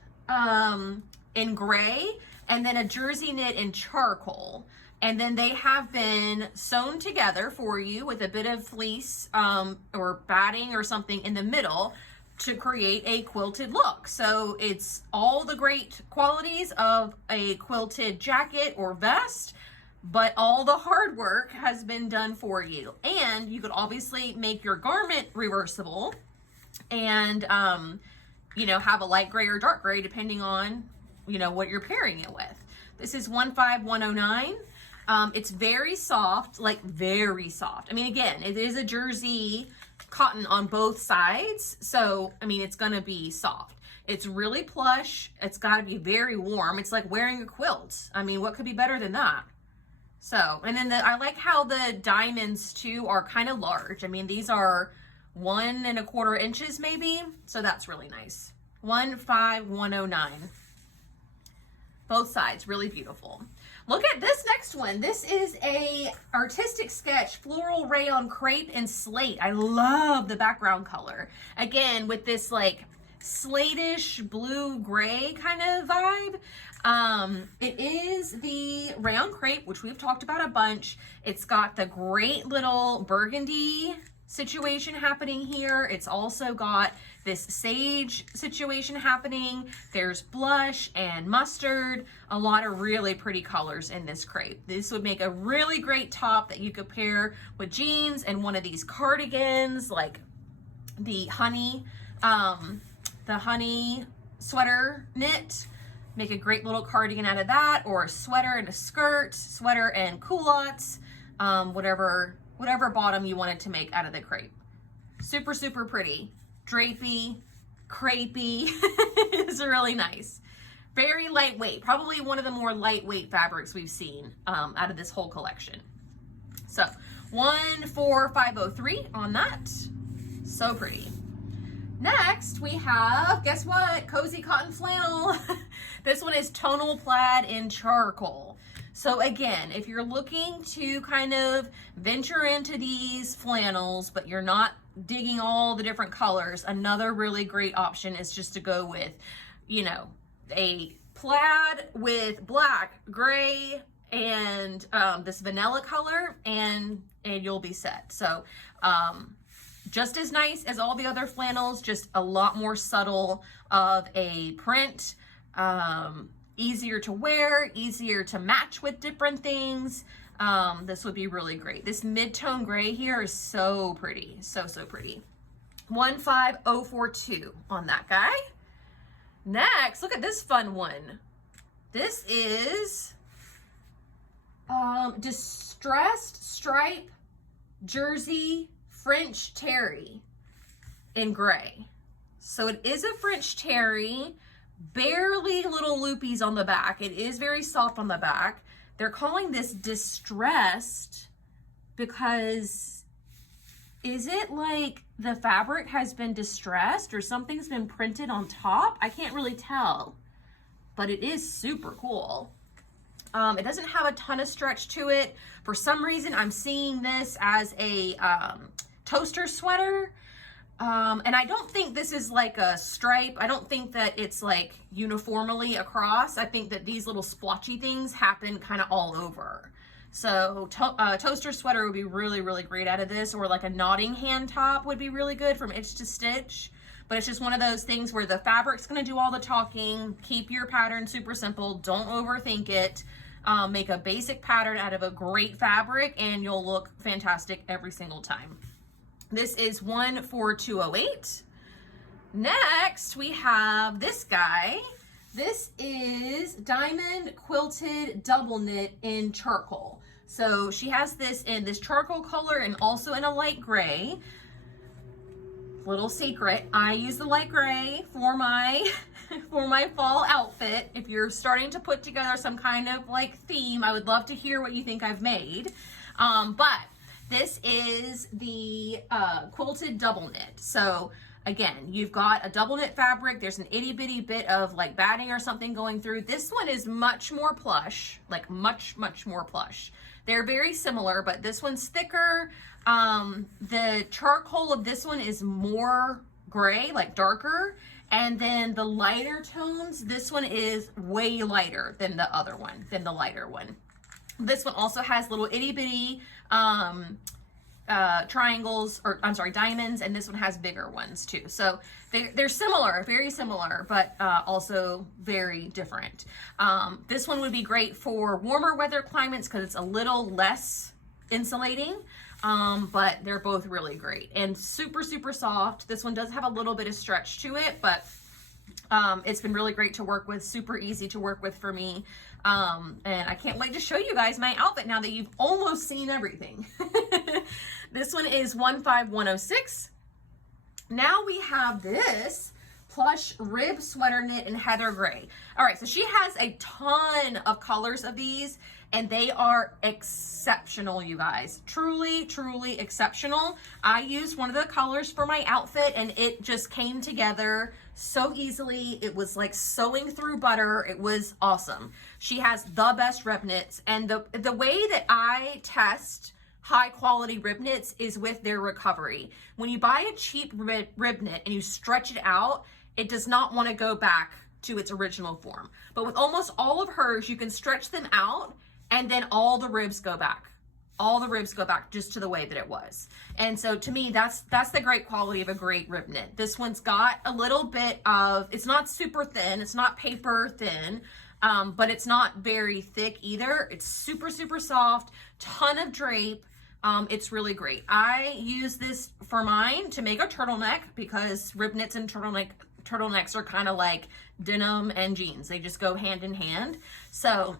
in gray and then a jersey knit in charcoal. And then they have been sewn together for you with a bit of fleece or batting or something in the middle to create a quilted look. So it's all the great qualities of a quilted jacket or vest, but all the hard work has been done for you. And you could obviously make your garment reversible and, you know, have a light gray or dark gray depending on, you know, what you're pairing it with. This is 15109. It's very soft, like very soft. I mean, again, it is a jersey cotton on both sides. So, I mean, it's going to be soft. It's really plush. It's got to be very warm. It's like wearing a quilt. I mean, what could be better than that? So, and then I like how the diamonds too are kind of large. I mean, these are 1¼ inches maybe. So that's really nice. 15109. Both sides, really beautiful. Look at this next one. This is a artistic sketch, floral rayon crepe and slate. I love the background color. Again, with this like slate-ish blue gray kind of vibe. It is the rayon crepe, which we've talked about a bunch. It's got the great little burgundy situation happening here. It's also got this sage situation happening. There's blush and mustard, a lot of really pretty colors in this crepe. This would make a really great top that you could pair with jeans and one of these cardigans, like the honey sweater knit. Make a great little cardigan out of that, or a sweater and a skirt, sweater and culottes, whatever bottom you wanted to make out of the crepe. Super, super pretty. Drapey, crepey. It's really nice. Very lightweight. Probably one of the more lightweight fabrics we've seen out of this whole collection. So 14503 on that. So pretty. Next, we have, guess what? Cozy cotton flannel. This one is tonal plaid in charcoal. So again, if you're looking to kind of venture into these flannels, but you're not digging all the different colors, another really great option is just to go with, you know, a plaid with black, gray, and this vanilla color, and you'll be set. So just as nice as all the other flannels, just a lot more subtle of a print. Easier to wear, easier to match with different things. This would be really great. This mid-tone gray here is so pretty. So, so pretty. 15042 on that guy. Next, look at this fun one. This is distressed stripe jersey French terry in gray. So it is a French terry, barely little loopies on the back. It is very soft on the back. They're calling this distressed because is it like the fabric has been distressed or something's been printed on top? I can't really tell, but it is super cool. It doesn't have a ton of stretch to it. For some reason, I'm seeing this as a toaster sweater. And I don't think this is like a stripe. I don't think that it's like uniformly across. I think that these little splotchy things happen kind of all over. So toaster sweater would be really, really great out of this, or like a knotting hand top would be really good from Itch to Stitch. But it's just one of those things where the fabric's going to do all the talking. Keep your pattern super simple. Don't overthink it. Make a basic pattern out of a great fabric and you'll look fantastic every single time. This is 14208. Next, we have this guy. This is diamond quilted double knit in charcoal. So she has this in this charcoal color and also in a light gray. Little secret, I use the light gray for my fall outfit. If you're starting to put together some kind of like theme, I would love to hear what you think I've made. But this is the quilted double knit. So again, you've got a double knit fabric. There's an itty bitty bit of like batting or something going through. This one is much more plush, like much, much more plush. They're very similar, but this one's thicker. The charcoal of this one is more gray, like darker. And then the lighter tones, this one is way lighter than the other one, than the lighter one. This one also has little itty bitty triangles, or I'm sorry, diamonds, and this one has bigger ones too. So they're similar, very similar, but also very different. This one would be great for warmer weather climates because it's a little less insulating, but they're both really great and super, super soft. This one does have a little bit of stretch to it, but it's been really great to work with, super easy to work with for me. And I can't wait to show you guys my outfit now that you've almost seen everything. This one is 15106. Now we have this plush rib sweater knit in heather gray. All right, so she has a ton of colors of these, and they are exceptional, you guys. Truly, truly exceptional. I used one of the colors for my outfit and it just came together so easily. It was like sewing through butter. It was awesome. She has the best rib knits, and the way that I test high quality rib knits is with their recovery. When you buy a cheap rib knit and you stretch it out, it does not want to go back to its original form. But with almost all of hers, you can stretch them out and then all the ribs go back. All the ribs go back just to the way that it was. And so to me, that's the great quality of a great rib knit. This one's got a little bit of, it's not super thin, it's not paper thin, but it's not very thick either. It's super, super soft, ton of drape. It's really great. I use this for mine to make a turtleneck because rib knits and turtlenecks are kind of like denim and jeans. They just go hand in hand. So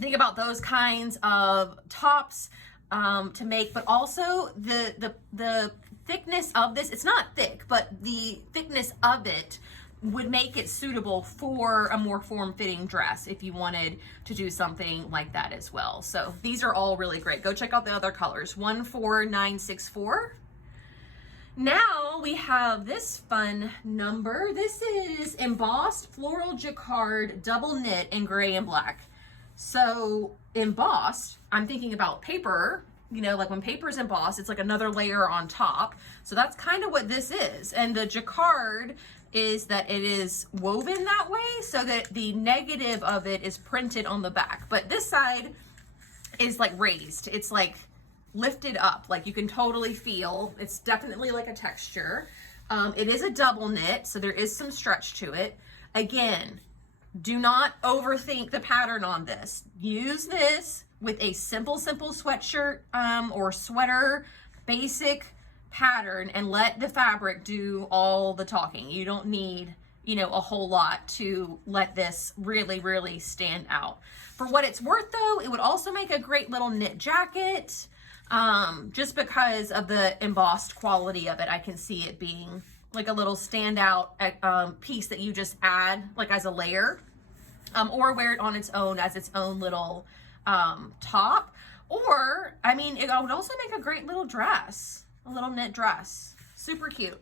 think about those kinds of tops to make, but also the thickness of this, it's not thick, but the thickness of it would make it suitable for a more form-fitting dress if you wanted to do something like that as well. So these are all really great. Go check out the other colors, 14964. Now we have this fun number. This is embossed floral jacquard double knit in gray and black. So embossed, I'm thinking about paper, you know, like when paper is embossed, it's like another layer on top. So that's kind of what this is. And the jacquard is that it is woven that way so that the negative of it is printed on the back. But this side is like raised. It's like lifted up, like you can totally feel. It's definitely like a texture. It is a double knit, so there is some stretch to it. Again, do not overthink the pattern on this. Use this with a simple sweatshirt or sweater basic pattern and let the fabric do all the talking. You don't need, you know, a whole lot to let this really, really stand out. For what it's worth though, it would also make a great little knit jacket. Just because of the embossed quality of it, I can see it being like a little standout piece that you just add like as a layer, or wear it on its own as its own little top. Or, I mean, it would also make a great little dress, a little knit dress. Super cute.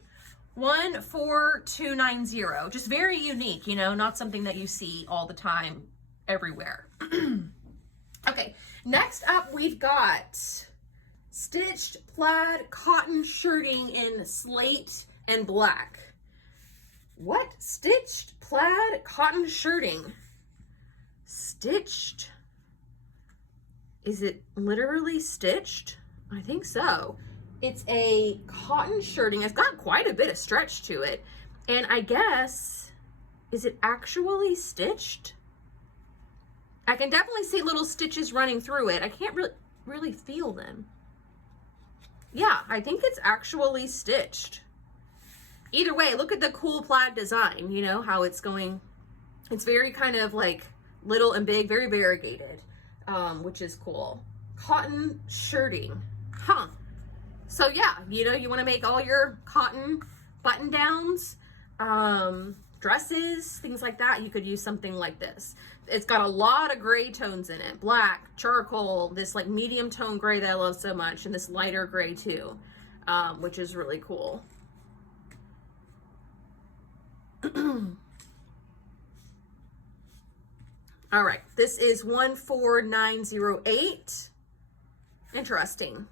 14290, just very unique, you know, not something that you see all the time everywhere. Okay, next up we've got stitched plaid cotton shirting in slate and black. What? Stitched plaid cotton shirting? Stitched? Is it literally stitched? I think so. It's a cotton shirting. It's got quite a bit of stretch to it. And I guess, is it actually stitched? I can definitely see little stitches running through it. I can't really feel them. Yeah, I think it's actually stitched. Either way, look at the cool plaid design, you know, how it's going. It's very kind of like little and big, very variegated, which is cool. Cotton shirting, huh? So yeah, you know, you want to make all your cotton button downs, dresses, things like that. You could use something like this. It's got a lot of gray tones in it. Black, charcoal, this like medium tone gray that I love so much, and this lighter gray too, which is really cool. All right, this is 14908. Interesting.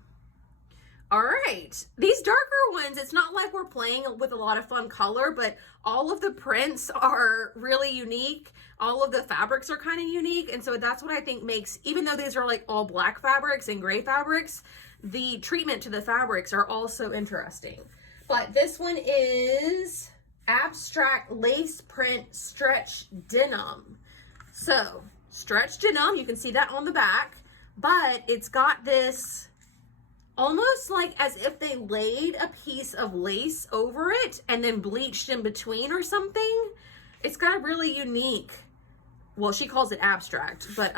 All right, these darker ones, it's not like we're playing with a lot of fun color, but all of the prints are really unique. All of the fabrics are kind of unique. And so that's what I think makes, even though these are like all black fabrics and gray fabrics, the treatment to the fabrics are also interesting. But this one is abstract lace print stretch denim. So stretch denim, you can see that on the back, but it's got this almost like as if they laid a piece of lace over it and then bleached in between or something. It's got a really unique, well, she calls it abstract, but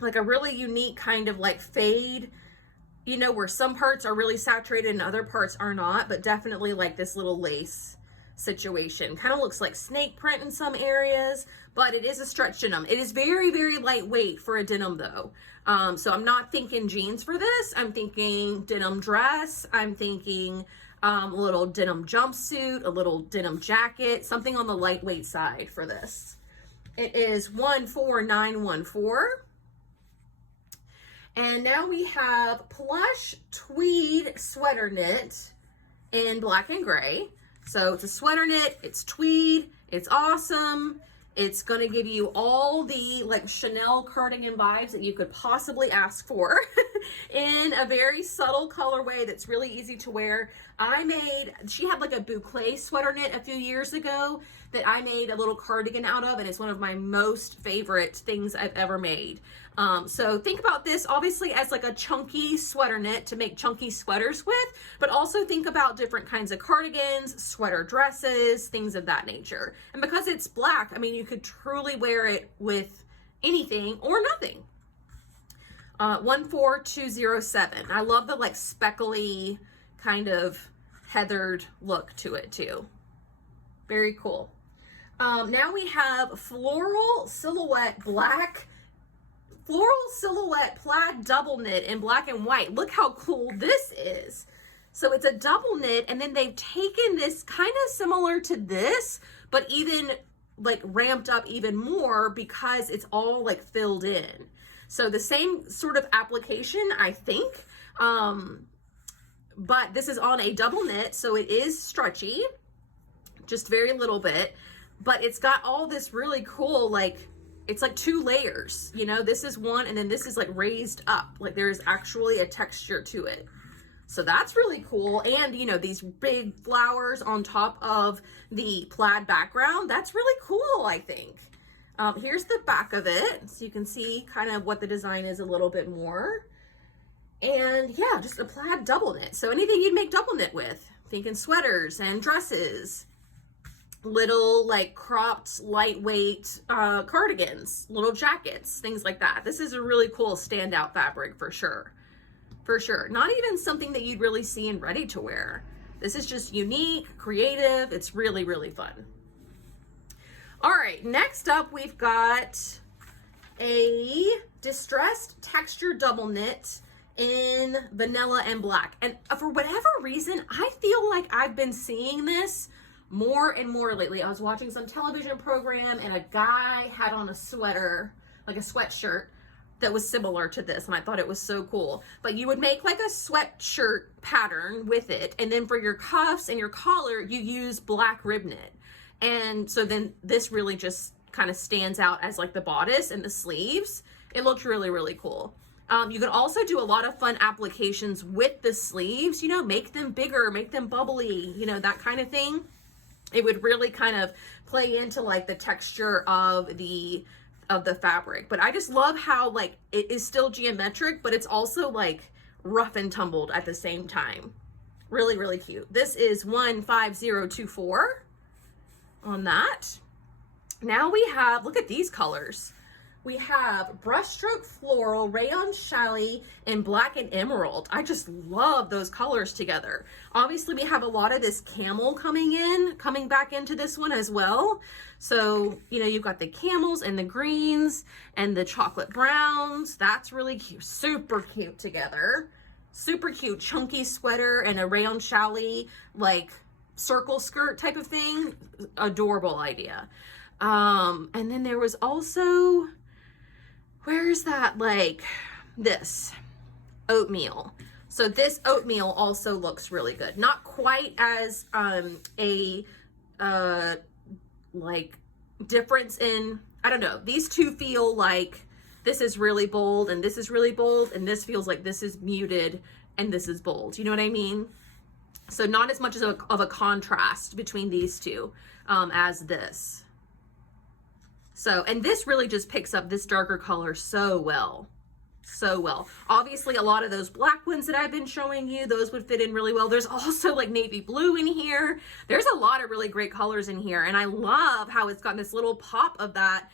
like a really unique kind of like fade, you know, where some parts are really saturated and other parts are not, but definitely like this little lace situation. Kind of looks like snake print in some areas, but it is a stretch denim. It is very, very lightweight for a denim though. So I'm not thinking jeans for this. I'm thinking denim dress. I'm thinking a little denim jumpsuit, a little denim jacket, something on the lightweight side for this. It is 14914. And now we have Plush Tweed Sweater Knit in black and gray. So it's a sweater knit, it's tweed, it's awesome. It's gonna give you all the like Chanel cardigan vibes that you could possibly ask for in a very subtle colorway that's really easy to wear. She had like a boucle sweater knit a few years ago that I made a little cardigan out of, and it's one of my most favorite things I've ever made. So think about this obviously as like a chunky sweater knit to make chunky sweaters with, but also think about different kinds of cardigans, sweater dresses, things of that nature. And because it's black, I mean, you could truly wear it with anything or nothing. 14207. I love the like speckly kind of heathered look to it too. Very cool. Now we have floral silhouette plaid double knit in black and white. Look how cool this is. So it's a double knit, and then they've taken this kind of similar to this, but even like ramped up even more because it's all like filled in. So the same sort of application, I think, but this is on a double knit, so it is stretchy, just very little bit, but it's got all this really cool, like, it's like 2 layers, you know, this is one, and then this is like raised up, like there's actually a texture to it. So that's really cool. And you know, these big flowers on top of the plaid background, that's really cool, I think. Here's the back of it, so you can see kind of what the design is a little bit more. And yeah, just a plaid double knit. So anything you'd make double knit with, thinking sweaters and dresses, little like cropped lightweight cardigans, little jackets, things like that. This is a really cool standout fabric for sure. For sure. Not even something that you'd really see in ready to wear. This is just unique, creative. It's really, really fun. All right, next up we've got a distressed texture double knit in vanilla and black. And for whatever reason, I feel like I've been seeing this more and more lately. I was watching some television program and a guy had on a sweater, like a sweatshirt that was similar to this, and I thought it was so cool. But you would make like a sweatshirt pattern with it, and then for your cuffs and your collar, you use black rib knit. And so then this really just kind of stands out as like the bodice and the sleeves. It looked really, really cool. You can also do a lot of fun applications with the sleeves, you know, make them bigger, make them bubbly, you know, that kind of thing. It would really kind of play into like the texture of the fabric. But I just love how like it is still geometric, but it's also like rough and tumbled at the same time. Really, really cute. This is 15024 on that. Now we have, look at these colors. We have brushstroke floral, rayon challis, and black and emerald. I just love those colors together. Obviously we have a lot of this camel coming back into this one as well. So, you know, you've got the camels and the greens and the chocolate browns. That's really cute, super cute together. Super cute, chunky sweater and a rayon challis, like circle skirt type of thing. Adorable idea. And then there was also, where's that, like this oatmeal. So this oatmeal also looks really good. Not quite as like difference in, I don't know, these two feel like this is really bold and this is really bold, and this feels like this is muted and this is bold. You know what I mean? So not as much of a contrast between these two as this. So, and this really just picks up this darker color so well. So well. Obviously a lot of those black ones that I've been showing you, those would fit in really well. There's also like navy blue in here. There's a lot of really great colors in here, and I love how it's got this little pop of that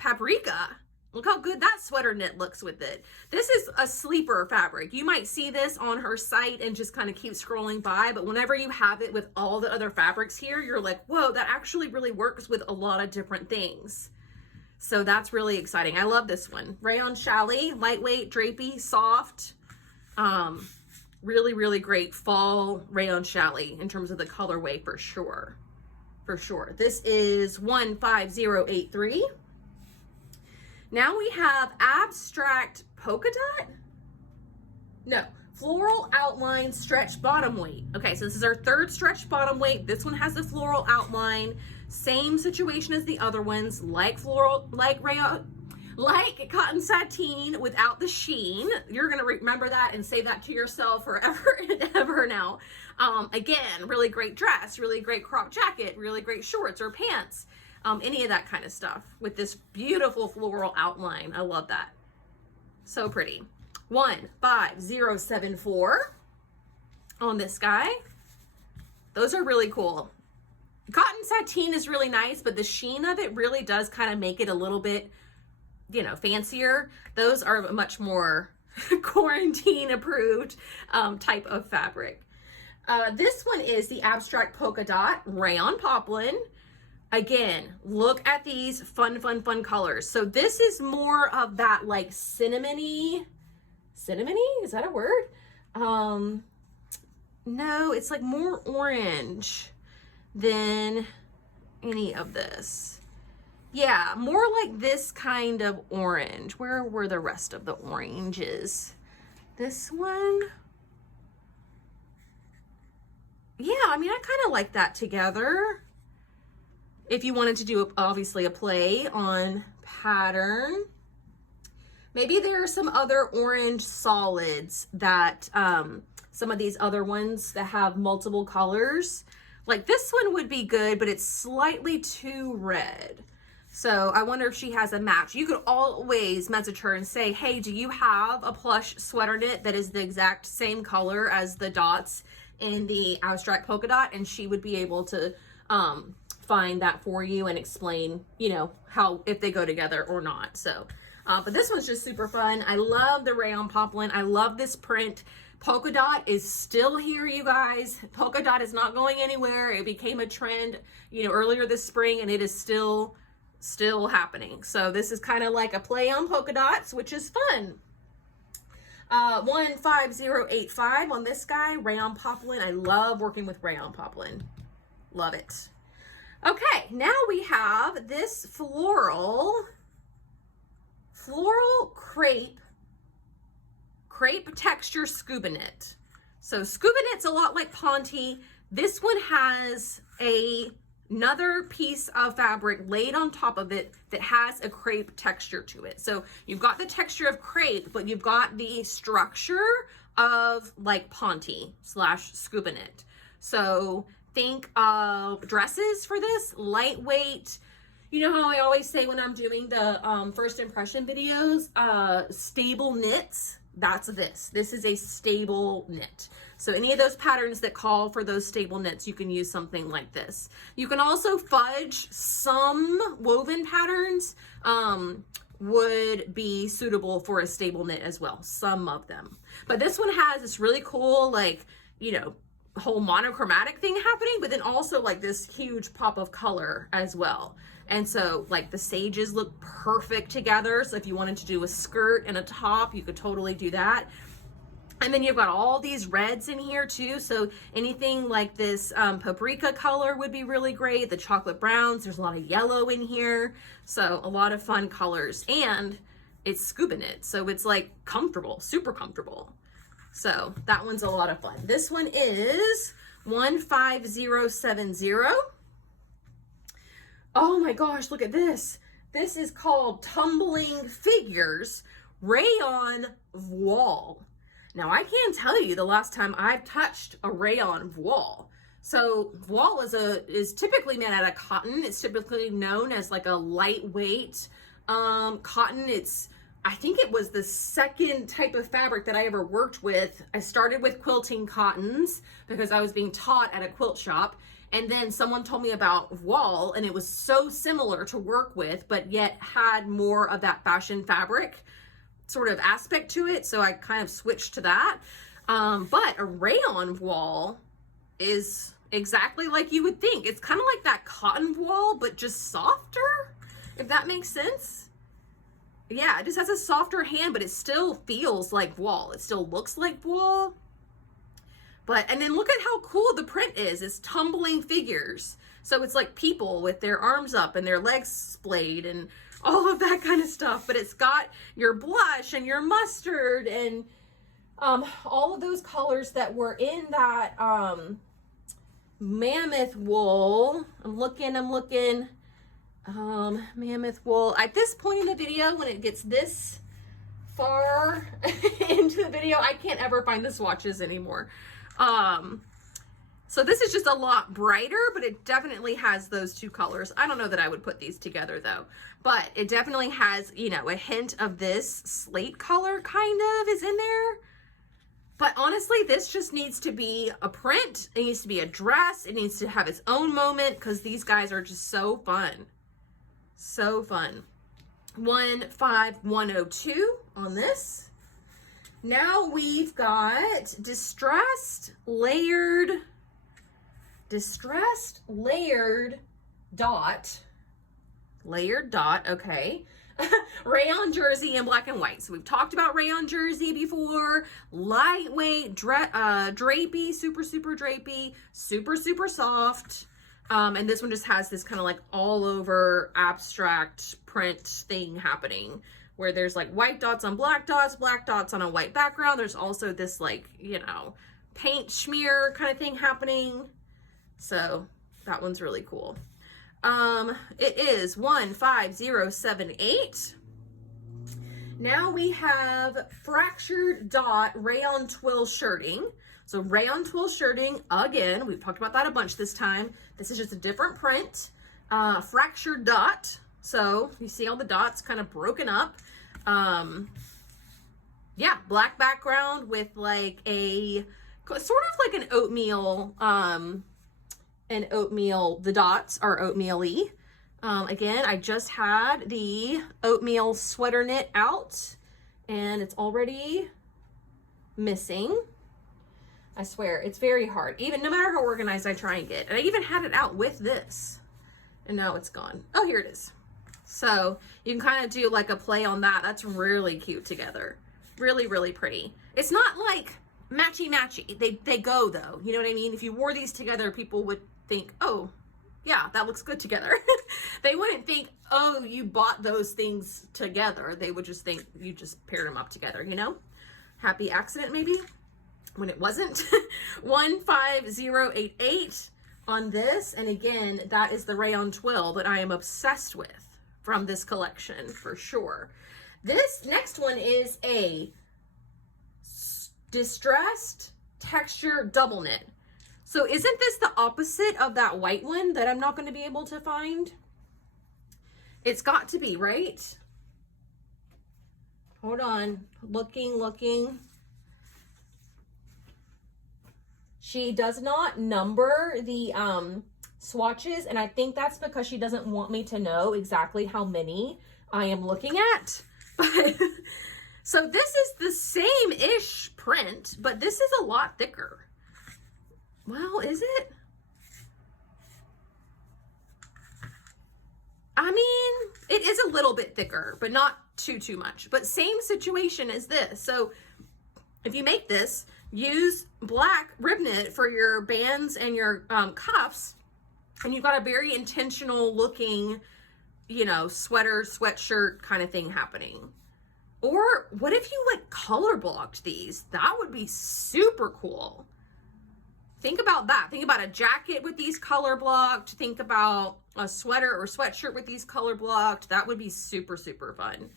paprika Look how good that sweater knit looks with it. This is a sleeper fabric. You might see this on her site and just kind of keep scrolling by, but whenever you have it with all the other fabrics here, you're like, whoa, that actually really works with a lot of different things. So that's really exciting. I love this one. Rayon challis, lightweight, drapey, soft. Really, really great fall rayon challis in terms of the colorway for sure. For sure. This is 15083. Now we have abstract polka dot? No, floral outline stretch bottom weight. Okay, so this is our third stretch bottom weight. This one has the floral outline. Same situation as the other ones, like floral, like rayon, like cotton sateen without the sheen. You're gonna remember that and save that to yourself forever and ever now. Again, really great dress, really great crop jacket, really great shorts or pants. Any of that kind of stuff with this beautiful floral outline. I love that. So pretty. 15074 on this guy. Those are really cool. Cotton sateen is really nice, but the sheen of it really does kind of make it a little bit, you know, fancier. Those are a much more quarantine approved type of fabric. This one is the abstract polka dot rayon poplin. Again, look at these fun colors. So this is more of that like cinnamony, is that a word? No, it's like more orange than any of this. Yeah, more like this kind of orange. Where were the rest of the oranges? This one? Yeah, I mean, I kind of like that together. If you wanted to do, obviously, a play on pattern. Maybe there are some other orange solids that, some of these other ones that have multiple colors. Like this one would be good, but it's slightly too red. So I wonder if she has a match. You could always message her and say, hey, do you have a plush sweater knit that is the exact same color as the dots in the abstract polka dot? And she would be able to, find that for you and explain, you know, how, if they go together or not. So, but this one's just super fun. I love the rayon poplin. I love this print. Polka dot is still here, you guys. Polka dot is not going anywhere. It became a trend, you know, earlier this spring, and it is still happening. So this is kind of like a play on polka dots, which is fun. 15085 on this guy, rayon poplin. I love working with rayon poplin. Love it. Okay, now we have this floral crepe texture scuba knit. So scuba knit's a lot like Ponte. This one has another piece of fabric laid on top of it that has a crepe texture to it. So you've got the texture of crepe, but you've got the structure of like Ponte / scuba knit. So think of dresses for this, lightweight. You know how I always say when I'm doing the first impression videos, stable knits, that's this. This is a stable knit. So any of those patterns that call for those stable knits, you can use something like this. You can also fudge some woven patterns, would be suitable for a stable knit as well, some of them. But this one has this really cool, like, you know, whole monochromatic thing happening, but then also like this huge pop of color as well. And so like the sages look perfect together. So if you wanted to do a skirt and a top, you could totally do that. And then you've got all these reds in here too. So anything like this paprika color would be really great. The chocolate browns, there's a lot of yellow in here. So a lot of fun colors, and it's scuba knit. So it's like comfortable, super comfortable. So that one's a lot of fun. This one is 15070. Oh my gosh, look at this. This is called Tumbling Figures Rayon Voile. Now I can't tell you the last time I've touched a rayon voile. So voile is typically made out of cotton. It's typically known as like a lightweight cotton. I think it was the second type of fabric that I ever worked with. I started with quilting cottons because I was being taught at a quilt shop. And then someone told me about voile, and it was so similar to work with, but yet had more of that fashion fabric sort of aspect to it. So I kind of switched to that. But a rayon voile is exactly like you would think. It's kind of like that cotton voile, but just softer, if that makes sense. Yeah, it just has a softer hand, but it still feels like voile. It still looks like voile. But, and then look at how cool the print is. It's tumbling figures. So it's like people with their arms up and their legs splayed and all of that kind of stuff. But it's got your blush and your mustard and all of those colors that were in that mammoth wool. I'm looking. Mammoth wool. At this point in the video, when it gets this far into the video, I can't ever find the swatches anymore. So this is just a lot brighter, but it definitely has those two colors. I don't know that I would put these together though, but it definitely has, you know, a hint of this slate color kind of is in there. But honestly, this just needs to be a print. It needs to be a dress. It needs to have its own moment because these guys are just so fun. So fun. 15102 on this. Now we've got distressed layered dot, okay. Rayon jersey in black and white. So we've talked about rayon jersey before. Lightweight, drapey, super drapey, super soft. And this one just has this kind of like all over abstract print thing happening where there's like white dots on black dots on a white background. There's also this like, you know, paint smear kind of thing happening. So that one's really cool. It is 15078. Now we have fractured dot rayon twill shirting. So rayon twill shirting, again, we've talked about that a bunch this time. This is just a different print. Fractured dot. So you see all the dots kind of broken up. Yeah, black background with like a sort of like an oatmeal, the dots are oatmeal-y. Again, I just had the oatmeal sweater knit out and it's already missing. I swear, it's very hard. Even no matter how organized I try and get. And I even had it out with this. And now it's gone. Oh, here it is. So you can kind of do like a play on that. That's really cute together. Really pretty. It's not like matchy. They go though. You know what I mean? If you wore these together, people would think, oh, yeah, that looks good together. They wouldn't think, oh, you bought those things together. They would just think you just paired them up together, you know? Happy accident maybe? When it wasn't. 15088 on this. And again, that is the rayon twill that I am obsessed with from this collection for sure. This next one is a distressed texture double knit. So isn't this the opposite of that white one that I'm not going to be able to find? It's got to be, right? Hold on. Looking. She does not number the swatches, and I think that's because she doesn't want me to know exactly how many I am looking at. But so this is the same-ish print, but this is a lot thicker. Well, is it? I mean, it is a little bit thicker, but not too much. But same situation as this. So if you make this, use black rib knit for your bands and your cuffs, and you've got a very intentional looking, you know, sweater, sweatshirt kind of thing happening. Or what if you like color blocked these? That would be super cool. Think about that. Think about a jacket with these color blocked. Think about a sweater or sweatshirt with these color blocked. That would be super fun.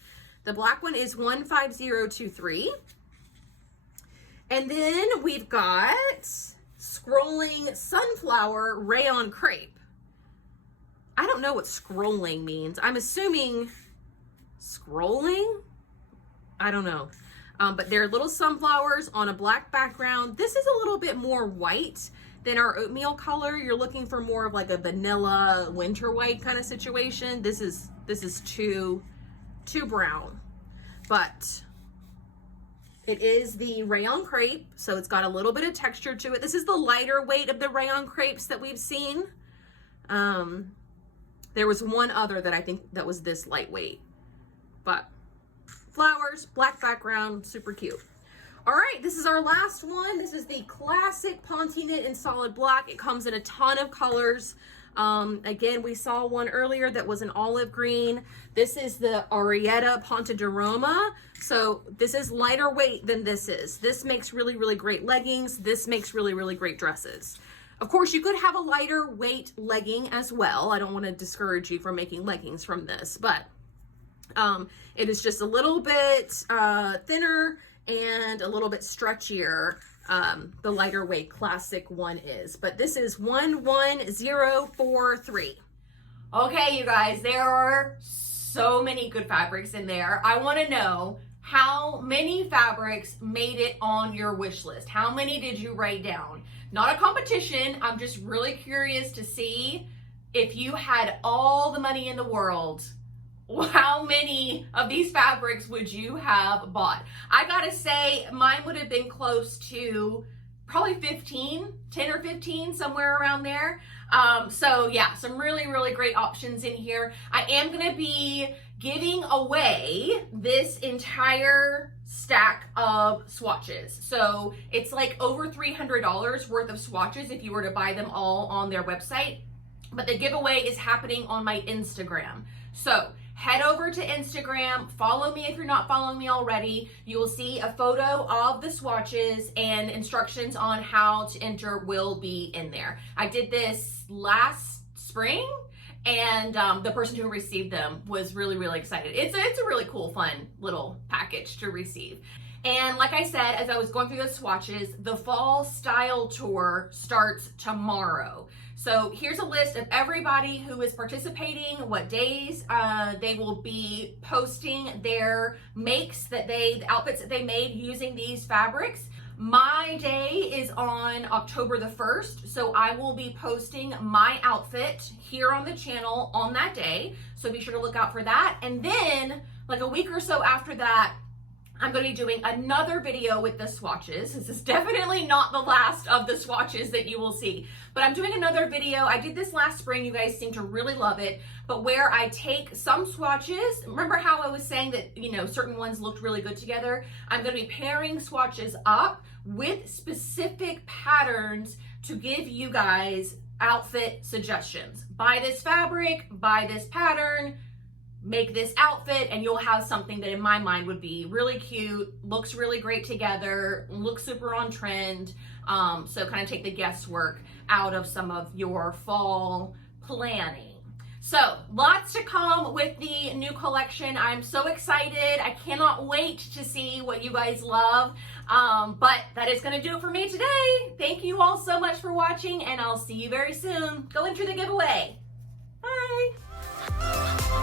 The black one is 15023. And then we've got scrolling sunflower rayon crepe. I don't know what scrolling means. I'm assuming scrolling? I don't know. But they're little sunflowers on a black background. This is a little bit more white thinner oatmeal color, you're looking for more of like a vanilla winter white kind of situation. This is too brown, but it is the rayon crepe, so it's got a little bit of texture to it. This is the lighter weight of the rayon crepes that we've seen. There was one other that I think that was this lightweight, but flowers, black background, super cute. All right, this is our last one. This is the classic Ponte Knit in solid black. It comes in a ton of colors. Again, we saw one earlier that was an olive green. This is the Arietta Ponte di Roma. So this is lighter weight than this is. This makes really, really great leggings. This makes really, really great dresses. Of course, you could have a lighter weight legging as well. I don't want to discourage you from making leggings from this, but it is just a little bit thinner and a little bit stretchier. The lighter weight classic one is, but this is 11043. Okay, you guys, there are so many good fabrics in there. I want to know how many fabrics made it on your wish list. How many did you write down? Not a competition. I'm just really curious to see if you had all the money in the world, how many of these fabrics would you have bought? I gotta say, mine would have been close to probably 10 or 15, somewhere around there. So yeah, some really, really great options in here. I am gonna be giving away this entire stack of swatches. So it's like over $300 worth of swatches if you were to buy them all on their website. But the giveaway is happening on my Instagram. So head over to Instagram, follow me if you're not following me already. You will see a photo of the swatches and instructions on how to enter will be in there. I did this last spring, and the person who received them was really, really excited. It's a really cool, fun little package to receive. And like I said, as I was going through the swatches, the fall style tour starts tomorrow. So here's a list of everybody who is participating, what days they will be posting their makes the outfits that they made using these fabrics. My day is on October the 1st, so I will be posting my outfit here on the channel on that day. So be sure to look out for that. And then like a week or so after that, I'm going to be doing another video with the swatches. This is definitely not the last of the swatches that you will see, but I'm doing another video. I did this last spring. You guys seem to really love it, but where I take some swatches. Remember how I was saying that, you know, certain ones looked really good together? I'm going to be pairing swatches up with specific patterns to give you guys outfit suggestions. Buy this fabric, buy this pattern, make this outfit, and you'll have something that in my mind would be really cute, looks really great together, looks super on trend. So kind of take the guesswork out of some of your fall planning. So lots to come with the new collection. I'm so excited. I cannot wait to see what you guys love. But that is going to do it for me today. Thank you all so much for watching, and I'll see you very soon. Go enter the giveaway.